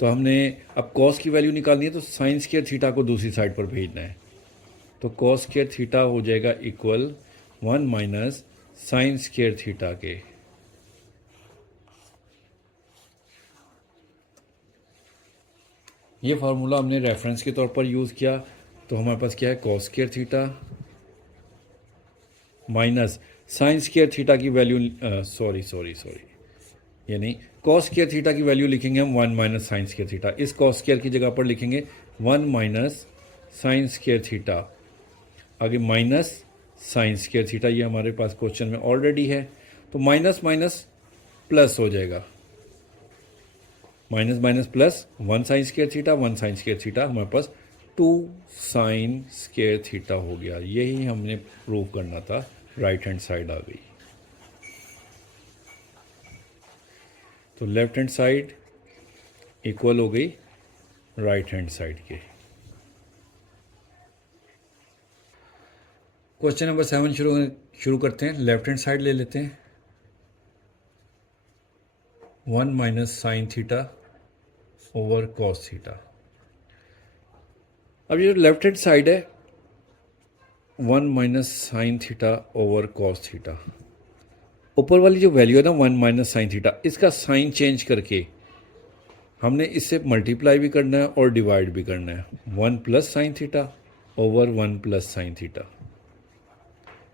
तो हमने अब कॉस की वैल्यू निकालनी है तो साइन स्क्वायर थीटा को दूसरी साइड पर भेजना है, तो कॉस स्क्वायर थीटा हो जाएगा equal 1 minus sine square theta के। ये फार्मूला हमने रेफरेंस के तौर पर यूज़ किया, तो हमारे पास क्या है, cos square theta minus sine square theta की वैल्यू सॉरी ये नहीं, कॉस स्क्वायर थीटा की वैल्यू लिखेंगे हम 1 माइनस साइन स्क्वायर थीटा। इस कॉस स्क्वायर की जगह पर लिखेंगे 1 माइनस साइन स्क्वायर थीटा, आगे माइनस साइन स्क्वायर थीटा। ये हमारे पास क्वेश्चन में ऑलरेडी है, तो माइनस माइनस प्लस हो जाएगा, minus minus plus 1 sign square theta 1 sign square theta, हमारे पास 2 साइन स्क्वायर थीटा हो गया। यही हमने प्रूव करना था, राइट हैंड साइड आ गई। तो लेफ्ट हैंड साइड इक्वल हो गई राइट हैंड साइड के। क्वेश्चन नंबर 7 शुरू करते हैं। लेफ्ट हैंड साइड ले लेते हैं, 1 minus sign theta over cos theta. अब ये जो लेफ्ट हैंड साइड है 1 minus sign theta over cos theta, ऊपर वाली जो वैल्यू है ना 1 माइनस साइन थीटा, इसका साइन चेंज करके हमने इससे मल्टीप्लाई भी करना है और डिवाइड भी करना है। 1 plus sine theta over 1 plus sine theta,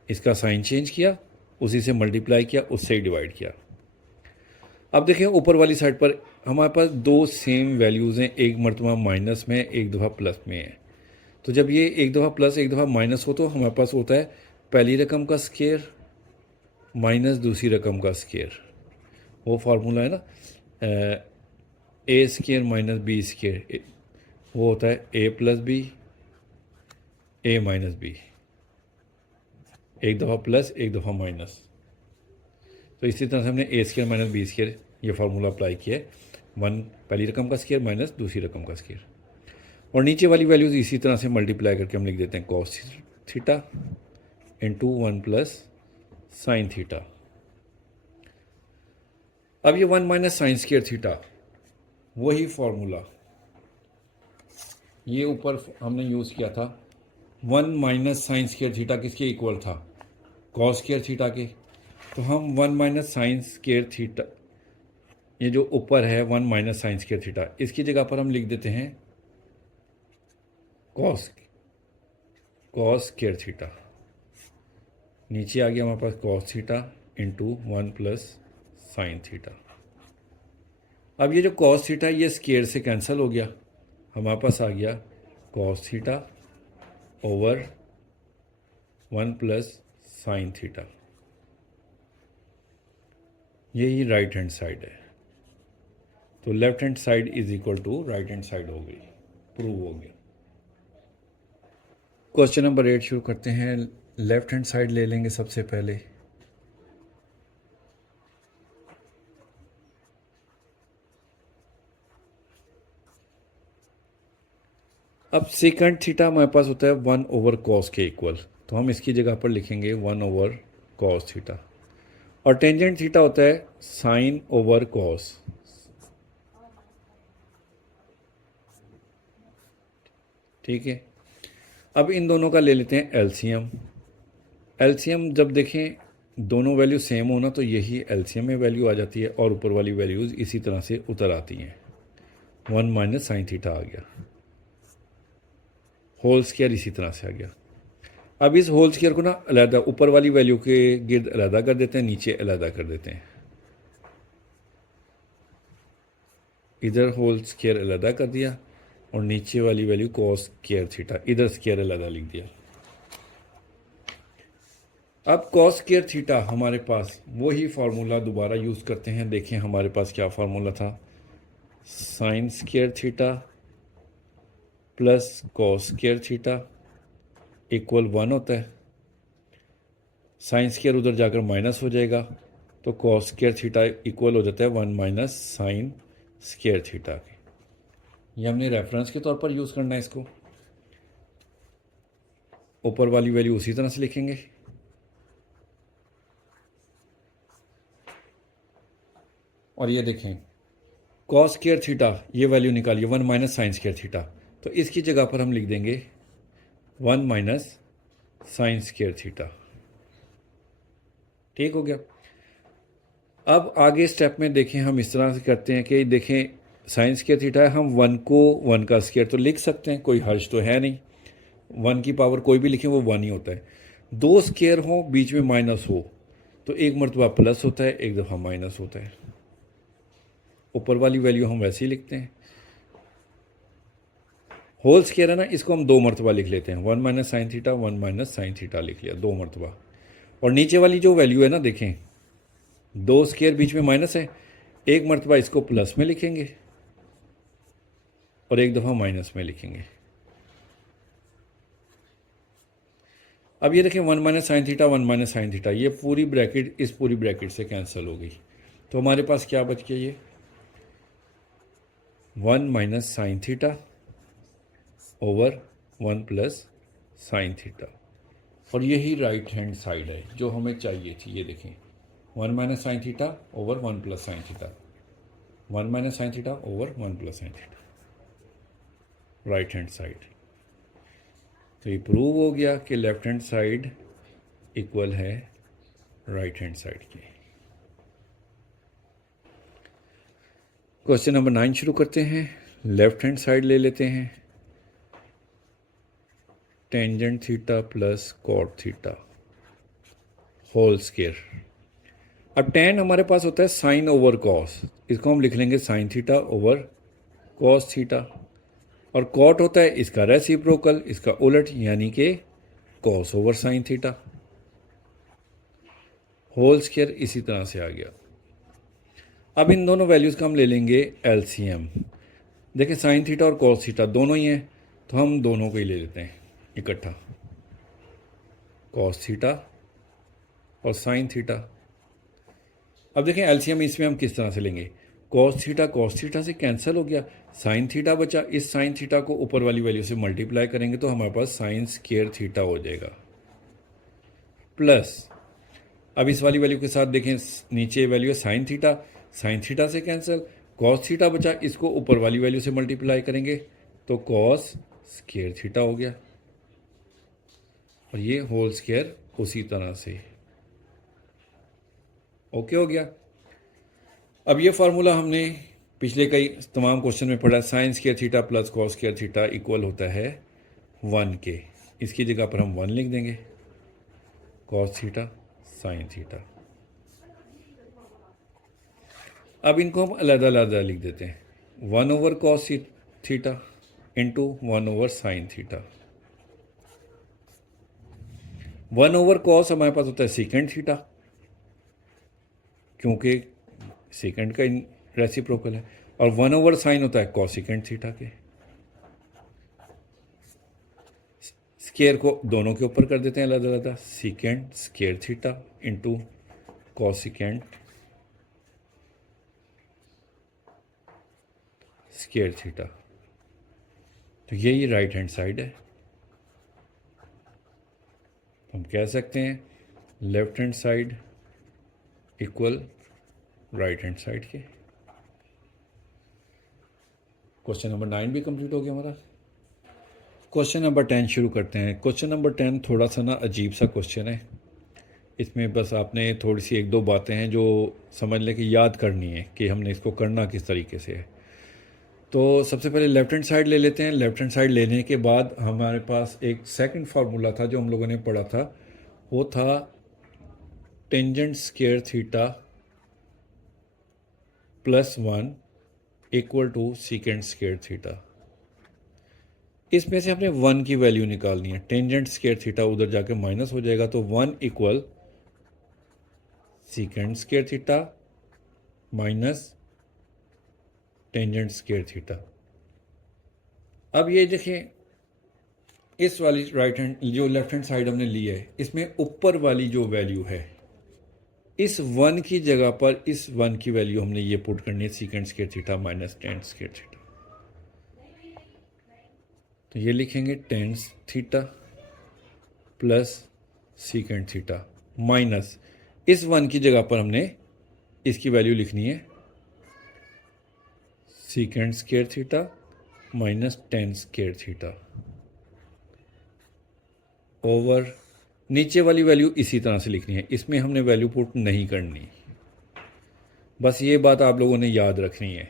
इसका साइन चेंज किया, उसी से मल्टीप्लाई किया, उससे ही डिवाइड किया। अब देखें ऊपर वाली साइड पर हमारे पास दो सेम वैल्यूज़ हैं, एक मरतबा माइनस में एक दफ़ा प्लस में है। तो जब ये एक दफ़ा प्लस एक दफ़ा माइनस हो तो हमारे पास होता है पहली रकम का स्क्वायर माइनस दूसरी रकम का स्क्वायर। वो फार्मूला है ना, ए स्क्वायर माइनस बी स्क्वायर, वो होता है a plus b A minus B, एक दफ़ा प्लस एक दफ़ा माइनस। तो इसी तरह से हमने ए स्क्वायर माइनस बी स्क्वायर ये फार्मूला अप्लाई किया है, 1 पहली रकम का स्क्वायर माइनस दूसरी रकम का स्क्वायर, और नीचे वाली वैल्यूज़ इसी तरह से मल्टीप्लाई करके हम लिख देते हैं cos theta into 1 plus sine theta. अब ये 1 माइनस साइन स्क्वायर थीटा, वही फॉर्मूला ये ऊपर हमने यूज़ किया था। 1 माइनस साइन स्क्वायर थीटा किसके इक्वल था, कॉस स्क्वायर थीटा के। तो हम 1 माइनस साइन स्क्वायर थीटा, ये जो ऊपर है 1 माइनस साइन स्क्वायर थीटा, इसकी जगह पर हम लिख देते हैं कॉस स्क्वायर थीटा। नीचे आ गया हमारे पास cos theta into 1 plus sine theta. अब ये जो कॉस थीटा ये स्क्वायर से कैंसिल हो गया, हमारे पास आ गया cos theta over 1 plus sine theta. यही राइट हैंड साइड है, तो left hand side is equal to right hand side हो गई, प्रूव हो गया। क्वेश्चन नंबर 8 शुरू करते हैं। लेफ्ट हैंड साइड ले लेंगे सबसे पहले, अब सेकंड थीटा हमारे पास होता है 1 ओवर कॉस के इक्वल, तो हम इसकी जगह पर लिखेंगे 1 ओवर कॉस थीटा, और टेंजेंट थीटा होता है साइन ओवर कॉस। ठीक है, अब इन दोनों का ले लेते हैं एलसीएम। एलसीएम जब देखें दोनों वैल्यू सेम हो ना तो यही एलसीएम में वैल्यू आ जाती है, और ऊपर वाली वैल्यूज़ इसी तरह से उतर आती हैं। 1 माइनस साइन थीटा आ गया, होल स्क्वायर इसी तरह से आ गया। अब इस होल स्क्वायर को ना अलहदा ऊपर वाली वैल्यू के गिर्द अलहदा कर देते हैं, नीचे अलहदा कर देते हैं। इधर होल स्क्वायर अलहदा कर दिया और नीचे वाली वैल्यू कॉस स्क्वायर थीटा, इधर स्क्वायर अलग लिख दिया। अब कॉस स्क्वायर थीटा हमारे पास वही फार्मूला दोबारा यूज़ करते हैं। देखें हमारे पास क्या फार्मूला था, sign square theta plus cos square theta equal 1 होता है। साइन स्क्वायर उधर जाकर माइनस हो जाएगा, तो कॉस स्क्वायर थीटा इक्वल हो जाता है 1 माइनस साइन स्क्वायर थीटा के। ये हमने रेफरेंस के तौर पर यूज़ करना है इसको। ऊपर वाली वैल्यू उसी तरह से लिखेंगे। और ये देखें कॉस स्क्वायर थीटा, ये वैल्यू निकालिए 1 माइनस साइन स्क्वायर थीटा, तो इसकी जगह पर हम लिख देंगे 1 माइनस साइन स्क्वायर थीटा। ठीक हो गया। अब आगे स्टेप में देखें हम इस तरह से करते हैं कि देखें साइन स्क्वायर थीटा है, हम 1 को 1 का स्क्वायर तो लिख सकते हैं, कोई हर्ज तो है नहीं। 1 की पावर कोई भी लिखें वो 1 ही होता है। दो स्क्वायर हो बीच में माइनस हो तो एक मरतबा प्लस होता है, एक दफ़ा माइनस होता है। ऊपर वाली वैल्यू हम वैसे ही लिखते हैं। होल स्क्वायर है ना, इसको हम 2 मरतबा लिख लेते हैं, 1 minus sine theta 1 minus sine theta लिख लिया 2 मरतबा। और नीचे वाली जो वैल्यू है ना, देखें 2 स्क्वायर बीच में माइनस है, एक मरतबा इसको प्लस में लिखेंगे और एक दफ़ा माइनस में लिखेंगे। अब ये देखें 1 minus sine theta 1 minus sine theta, ये पूरी ब्रैकेट इस पूरी ब्रैकेट से कैंसिल हो गई, तो हमारे पास क्या बच गया, ये 1 minus sign theta over 1 plus sine theta. और यही राइट हैंड साइड है जो हमें चाहिए थी। ये देखें 1 minus sign theta over 1 plus sine theta, 1 minus sign theta over 1 plus sine theta, right hand side. तो ये प्रूव हो गया कि लेफ्ट हैंड साइड इक्वल है राइट हैंड साइड के। क्वेश्चन नंबर 9 शुरू करते हैं। लेफ्ट हैंड साइड ले लेते हैं, tangent theta plus cot theta whole square. अब टेन हमारे पास होता है साइन ओवर कॉस, इसको हम लिख लेंगे sine theta over cos theta. और कॉट होता है इसका रेसिप्रोकल, इसका उलट, यानी कि cos over sine theta. Whole square इसी तरह से आ गया। अब इन दोनों वैल्यूज़ का हम ले लेंगे एलसीएम। देखिए साइन थीटा और कॉस थीटा दोनों ही हैं, तो हम दोनों को ही ले लेते हैं इकट्ठा, कॉस थीटा और साइन थीटा। अब देखें एलसीएम इसमें हम किस तरह से लेंगे, कॉस थीटा से कैंसिल हो गया, साइन थीटा बचा, इस साइन थीटा को ऊपर वाली वैल्यू से मल्टीप्लाई करेंगे तो हमारे पास साइन स्क्वायर थीटा हो जाएगा, प्लस अब इस वाली वैल्यू के साथ देखें नीचे वैल्यू है साइन थीटा से कैंसिल, कॉस थीटा बचा, इसको ऊपर वाली वैल्यू से मल्टीप्लाई करेंगे तो कॉस स्क्वायर थीटा हो गया। और ये होल स्क्वायर उसी तरह से ओके हो गया। अब ये फार्मूला हमने पिछले कई तमाम क्वेश्चन में पढ़ा, sign square theta plus cos square theta equal होता है 1 के। इसकी जगह पर हम 1 लिख देंगे, कॉस थीटा साइन थीटा। अब इनको हम अलग लिख देते हैं, 1 over cos theta into 1 over sine theta. 1 over cos हमारे पास होता है सेकेंड थीटा, क्योंकि सेकेंड का रेसिप्रोकल है, और 1 ओवर साइन होता है कॉसिकेंड थीटा के। स्क्वायर को दोनों के ऊपर कर देते हैं अलग, सीकेंड square theta into cosecant square theta. तो यही राइट हैंड साइड है। हम कह सकते हैं left hand side equal right hand side के। क्वेश्चन नंबर 9 भी कंप्लीट हो गया हमारा। क्वेश्चन नंबर 10 शुरू करते हैं। क्वेश्चन नंबर 10 थोड़ा सा ना अजीब सा क्वेश्चन है। इसमें बस आपने थोड़ी सी 1-2 बातें हैं जो समझ लें कि याद करनी है कि हमने इसको करना किस तरीके से है। तो सबसे पहले लेफ्ट हैंड साइड ले लेते हैं। लेफ्ट हैंड साइड लेने के बाद हमारे पास एक सेकंड फार्मूला था जो हम लोगों ने पढ़ा था, वो था tangent square theta +1 equal to second square theta. इसमें से हमने 1 की वैल्यू निकालनी है। टेंजेंट स्क्वायर थीटा उधर जाके माइनस हो जाएगा, तो 1 equal सीकेंड square theta minus tangent square theta. अब ये देखें, इस वाली राइट हैंड जो लेफ्ट हैंड साइड हमने ली है, इसमें ऊपर वाली जो वैल्यू है, इस 1 की जगह पर इस 1 की वैल्यू हमने ये पुट करनी है, सीकेंड square theta minus ten square theta. तो ये लिखेंगे tan theta plus सीकेंड theta minus इस 1 की जगह पर हमने इसकी वैल्यू लिखनी है सीकेंड square theta minus ten square theta over नीचे वाली वैल्यू इसी तरह से लिखनी है, इसमें हमने वैल्यू पुट नहीं करनी। बस ये बात आप लोगों ने याद रखनी है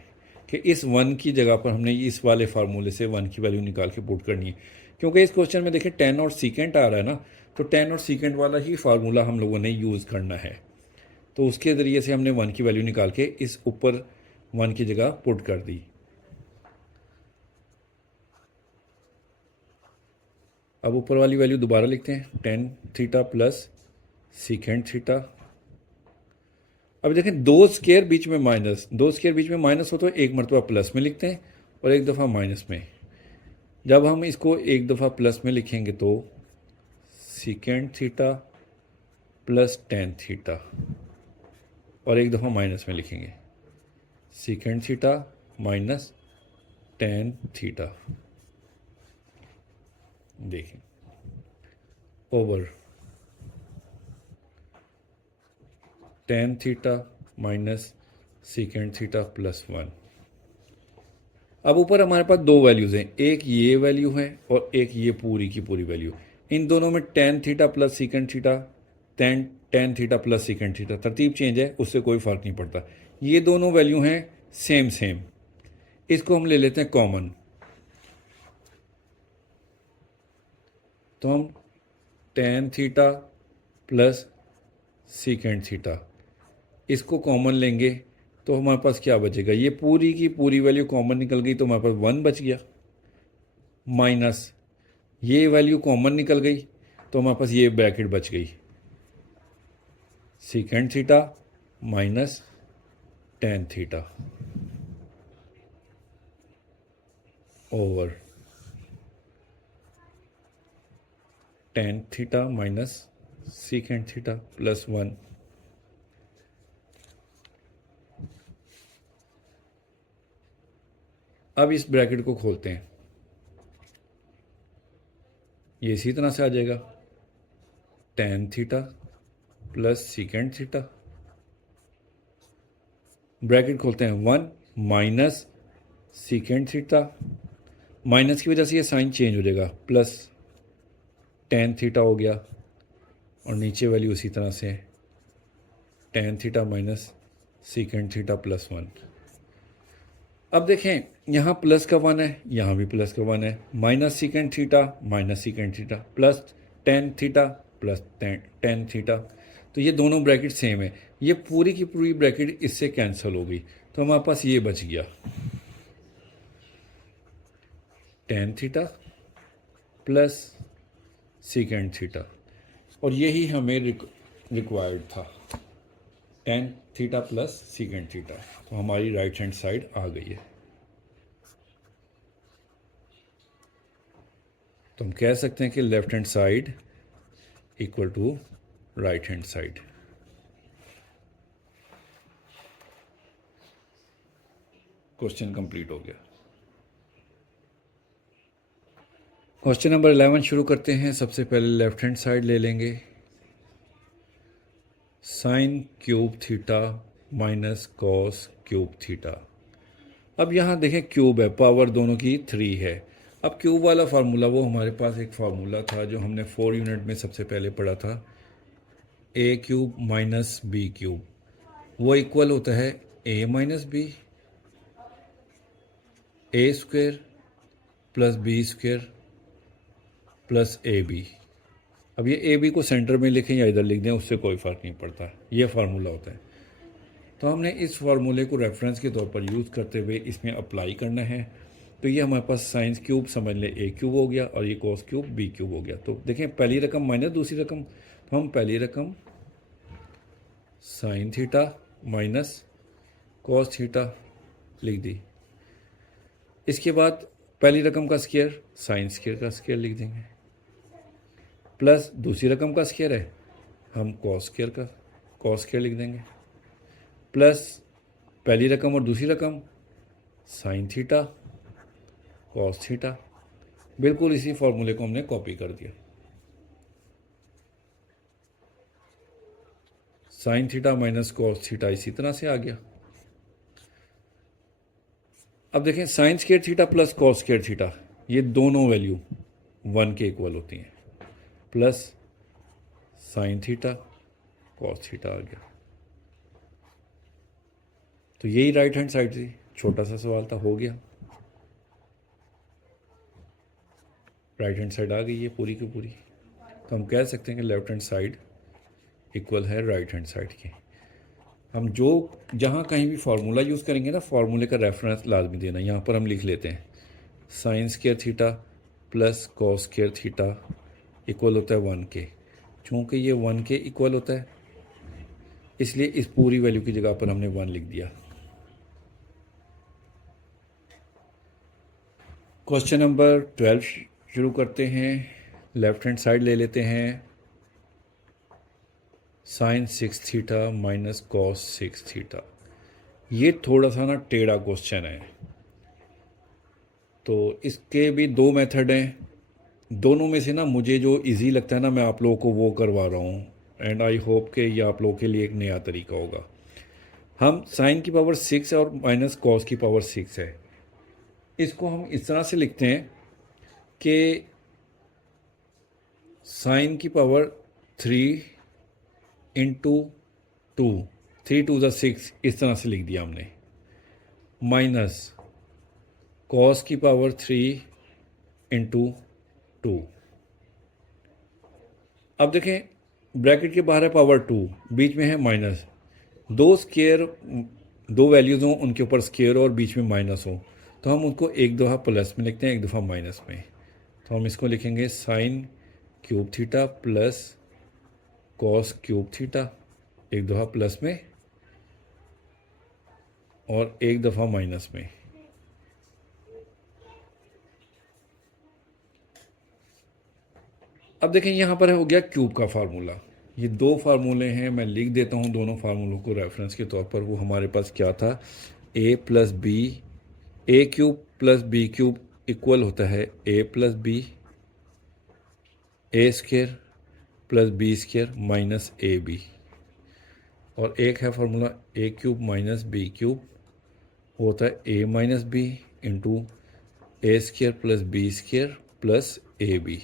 कि इस 1 की जगह पर हमने इस वाले फार्मूले से 1 की वैल्यू निकाल के पुट करनी है, क्योंकि इस क्वेश्चन में देखिए 10 और सीकेंट आ रहा है ना, तो 10 और सीकेंट वाला ही फार्मूला हम लोगों ने यूज़ करना है। तो उसके ज़रिए से हमने 1 की वैल्यू निकाल के इस ऊपर 1 की जगह पुट कर दी। अब ऊपर वाली वैल्यू दोबारा लिखते हैं, tan theta plus secant theta. अब देखें, दो स्केयर बीच में माइनस, दो स्केयर बीच में माइनस हो तो एक मरतबा प्लस में लिखते हैं और एक दफ़ा माइनस में। जब हम इसको एक दफ़ा प्लस में लिखेंगे तो secant theta plus tan theta, और एक दफ़ा माइनस में लिखेंगे secant theta minus tan theta. देखें over tan theta minus secant theta plus 1। अब ऊपर हमारे पास दो वैल्यूज़ हैं, एक ये वैल्यू है और एक ये पूरी की पूरी वैल्यू। इन दोनों में tan theta plus secant theta, tan theta plus secant theta, तरतीब चेंज है, उससे कोई फ़र्क नहीं पड़ता। ये दोनों वैल्यू हैं सेम सेम, इसको हम ले लेते हैं कॉमन। तो हम tan theta plus secant theta इसको कॉमन लेंगे तो हमारे पास क्या बचेगा, ये पूरी की पूरी वैल्यू कॉमन निकल गई तो हमारे पास 1 बच गया, माइनस ये वैल्यू कॉमन निकल गई तो हमारे पास ये ब्रैकेट बच गई, सीकेंड theta minus tan theta over tan theta minus secant theta plus 1। अब इस ब्रैकेट को खोलते हैं, ये इसी तरह से आ जाएगा tan theta plus secant theta, bracket खोलते हैं 1 माइनस सीकेंड थीटा, माइनस की वजह से ये साइन चेंज हो जाएगा, प्लस टेन थीटा हो गया और नीचे वैल्यू उसी तरह से ten theta minus secant theta plus 1। अब देखें, यहाँ प्लस का 1 है, यहाँ भी प्लस का 1 है, minus secant theta minus secant theta plus tan theta plus tan theta, तो ये दोनों ब्रैकेट सेम है, ये पूरी की पूरी ब्रैकेट इससे कैंसिल हो गई, तो हमारे पास ये बच गया tan theta plus secant theta, और यही हमें रिक्वायर्ड था, tan theta plus secant theta. तो हमारी राइट हैंड साइड आ गई है। तो हम कह सकते हैं कि left hand side equal to right hand side. Question complete हो गया। क्वेश्चन नंबर 11 शुरू करते हैं। सबसे पहले लेफ्ट हैंड साइड ले लेंगे, sine cube theta minus cos cube theta. अब यहाँ देखें क्यूब है, पावर दोनों की 3 है। अब क्यूब वाला फार्मूला, वो हमारे पास एक फार्मूला था जो हमने 4 यूनिट में सबसे पहले पढ़ा था, a cube minus b cube, वो इक्वल होता है a minus b, a square plus B square plus a b. अब ये ए बी को सेंटर में लिखें या इधर लिख दें, उससे कोई फ़र्क नहीं पड़ता, ये फार्मूला होता है। तो हमने इस फार्मूले को रेफरेंस के तौर पर यूज़ करते हुए इसमें अप्लाई करना है। तो ये हमारे पास साइन क्यूब समझ लें ए क्यूब हो गया और ये कॉस क्यूब बी क्यूब हो गया। तो देखें पहली रकम माइनस दूसरी रकम, तो हम पहली रकम sign theta minus cos theta लिख दी। इसके बाद पहली रकम का स्क्वायर साइन स्क्वायर का स्क्वायर लिख देंगे, प्लस दूसरी रकम का स्क्वायर है हम कॉस स्क्वायर लिख देंगे, प्लस पहली रकम और दूसरी रकम साइन थीटा कॉस थीटा। बिल्कुल इसी फॉर्मूले को हमने कॉपी कर दिया। Sine theta minus cos theta इसी तरह से आ गया। अब देखें sine square theta plus cos square theta, ये दोनों वैल्यू 1 के इक्वल होती हैं, plus sine theta cos theta आ गया। तो यही राइट हैंड साइड थी, छोटा सा सवाल था, हो गया। राइट हैंड साइड आ गई है पूरी की पूरी। तो हम कह सकते हैं कि लेफ्ट हैंड साइड इक्वल है राइट हैंड साइड के। हम जो जहाँ कहीं भी फार्मूला यूज़ करेंगे ना, फार्मूले का रेफरेंस लाजमी देना। यहाँ पर हम लिख लेते हैं sign square theta plus cos square theta equal होता है 1 के। चूँकि ये 1 के इक्वल होता है इसलिए इस पूरी वैल्यू की जगह पर हमने 1 लिख दिया। क्वेश्चन नंबर 12 शुरू करते हैं। लेफ्ट हैंड साइड ले लेते हैं sine 6 theta minus cos 6 theta. ये थोड़ा सा ना टेढ़ा क्वेश्चन है, तो इसके भी दो मेथड हैं। दोनों में से ना मुझे जो इजी लगता है ना, मैं आप लोगों को वो करवा रहा हूँ, एंड आई होप कि ये आप लोगों के लिए एक नया तरीका होगा। हम साइन की पावर 6 और माइनस कॉस की पावर 6 है, इसको हम इस तरह से लिखते हैं कि साइन की पावर 3 इंटू 2, 3 2 ज़ा 6, इस तरह से लिख दिया हमने, माइनस कॉस की पावर 3 इंटू 2। अब देखें ब्रैकेट के बाहर है पावर 2, बीच में है माइनस। दो स्केयर, दो वैल्यूज़ हों उनके ऊपर स्केयर और बीच में माइनस हो, तो हम उनको एक दफ़ा प्लस में लिखते हैं, एक दफ़ा माइनस में। तो हम इसको लिखेंगे sine cube theta plus cos cube theta, एक दफ़ा प्लस में और एक दफ़ा माइनस में। अब देखें यहाँ पर हो गया क्यूब का फार्मूला। ये दो फार्मूले हैं, मैं लिख देता हूँ दोनों फार्मूलों को रेफरेंस के तौर पर। वो हमारे पास क्या था, a plus b, a cube plus b cube equal होता है a plus b, a square plus B square minus a b. और एक है formula a cube minus b cube, होता है a minus b into a square plus B square plus a b.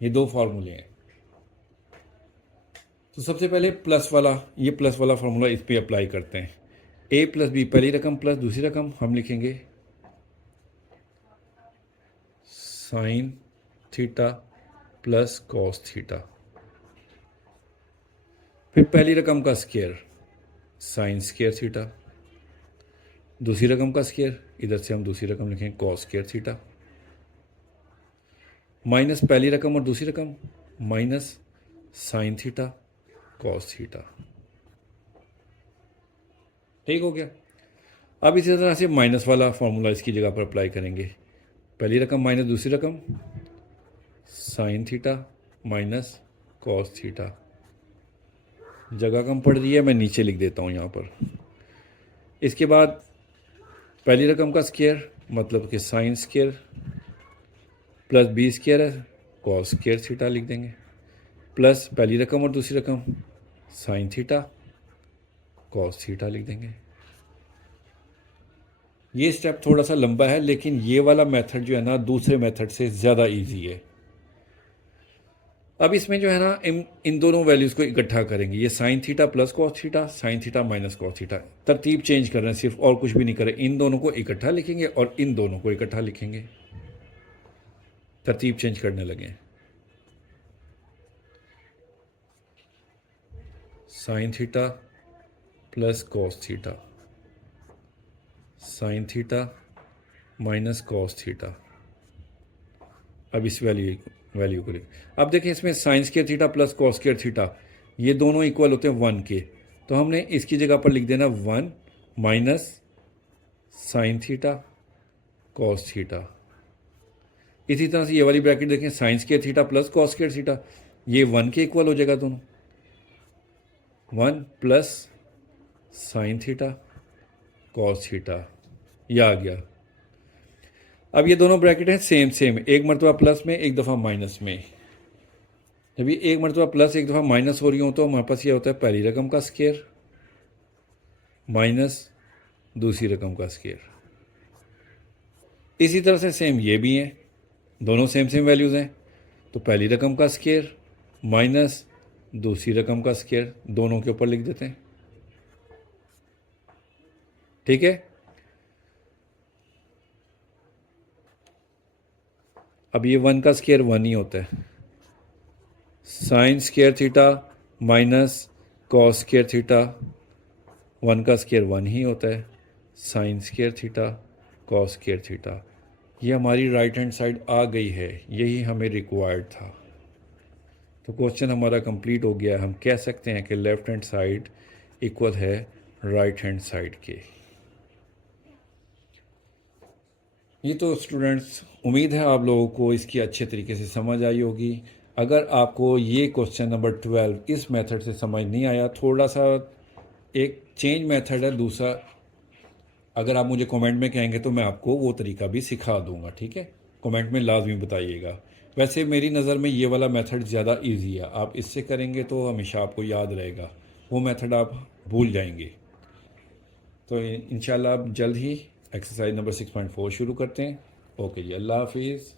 ये दो फार्मूले हैं। तो सबसे पहले प्लस वाला, ये प्लस वाला फार्मूला इस पे अप्लाई करते हैं। ए प्लस बी पहली रकम प्लस दूसरी रकम, हम लिखेंगे sign theta plus cos theta. फिर पहली रकम का स्क्वायर साइन स्क्वायर थीटा, दूसरी रकम का स्क्वायर, इधर से हम दूसरी रकम लिखेंगे कॉस स्क्वायर थीटा, माइनस पहली रकम और दूसरी रकम minus sign theta cos theta. ठीक हो गया। अब इसी तरह से माइनस वाला फॉर्मूला इसकी जगह पर अप्लाई करेंगे। पहली रकम माइनस दूसरी रकम sign theta minus cos theta. जगह कम पड़ रही है, मैं नीचे लिख देता हूँ यहाँ पर। इसके बाद पहली रकम का स्क्वायर मतलब कि sine square plus B square है, कॉस स्क्वायर थीटा लिख देंगे, प्लस पहली रकम और दूसरी रकम साइन थीटा कॉस थीटा लिख देंगे। ये स्टेप थोड़ा सा लंबा है, लेकिन ये वाला मेथड जो है ना दूसरे मेथड से ज़्यादा इजी है। अब इसमें जो है ना इन दोनों वैल्यूज़ को इकट्ठा करेंगे। ये sign theta plus cos theta, sign theta minus cos theta, तरतीब चेंज कर रहे हैं सिर्फ, और कुछ भी नहीं करें। इन दोनों को इकट्ठा लिखेंगे और इन दोनों को इकट्ठा लिखेंगे, तरतीब चेंज करने लगे। Sign theta plus cos theta, sign theta minus cos theta. अब इस वैल्यू को लिख, अब देखें इसमें sign square theta plus cos square theta ये दोनों इक्वल होते हैं 1 के, तो हमने इसकी जगह पर लिख देना 1 minus sign theta cos theta. इसी तरह से ये वाली ब्रैकेट देखें, sine square theta plus cos square theta, ये 1 के इक्वल हो जाएगा दोनों, 1 plus sine theta cos theta, ये आ गया। अब ये दोनों ब्रैकेट हैं सेम सेम, एक मरतबा प्लस में एक दफ़ा माइनस में। जब ये एक मरतबा प्लस एक दफ़ा माइनस हो रही हो तो हमारे पास ये होता है पहली रकम का स्क्वायर माइनस दूसरी रकम का स्क्वायर। इसी तरह से सेम ये भी हैं, दोनों सेम सेम वैल्यूज़ हैं, तो पहली रकम का स्क्वायर माइनस दूसरी रकम का स्क्वायर दोनों के ऊपर लिख देते हैं। ठीक है, अब ये 1 का स्क्वायर 1 ही होता है, sine square theta minus cos square theta, 1 का स्क्वायर 1 ही होता है, sine square theta cos square theta. ये हमारी राइट हैंड साइड आ गई है, यही हमें रिक्वायर्ड था। तो क्वेश्चन हमारा कंप्लीट हो गया। हम कह सकते हैं कि लेफ्ट हैंड साइड इक्वल है राइट हैंड साइड के। ये तो स्टूडेंट्स, उम्मीद है आप लोगों को इसकी अच्छे तरीके से समझ आई होगी। अगर आपको ये क्वेश्चन नंबर 12 इस मेथड से समझ नहीं आया, थोड़ा सा एक चेंज मेथड है दूसरा, अगर आप मुझे कमेंट में कहेंगे तो मैं आपको वो तरीका भी सिखा दूंगा। ठीक है, कमेंट में लाजमी बताइएगा। वैसे मेरी नज़र में ये वाला मेथड ज़्यादा इजी है, आप इससे करेंगे तो हमेशा आपको याद रहेगा, वो मेथड आप भूल जाएंगे। तो इंशाल्लाह आप जल्द ही एक्सरसाइज नंबर 6.4 शुरू करते हैं। ओके जी, अल्लाह हाफिज़।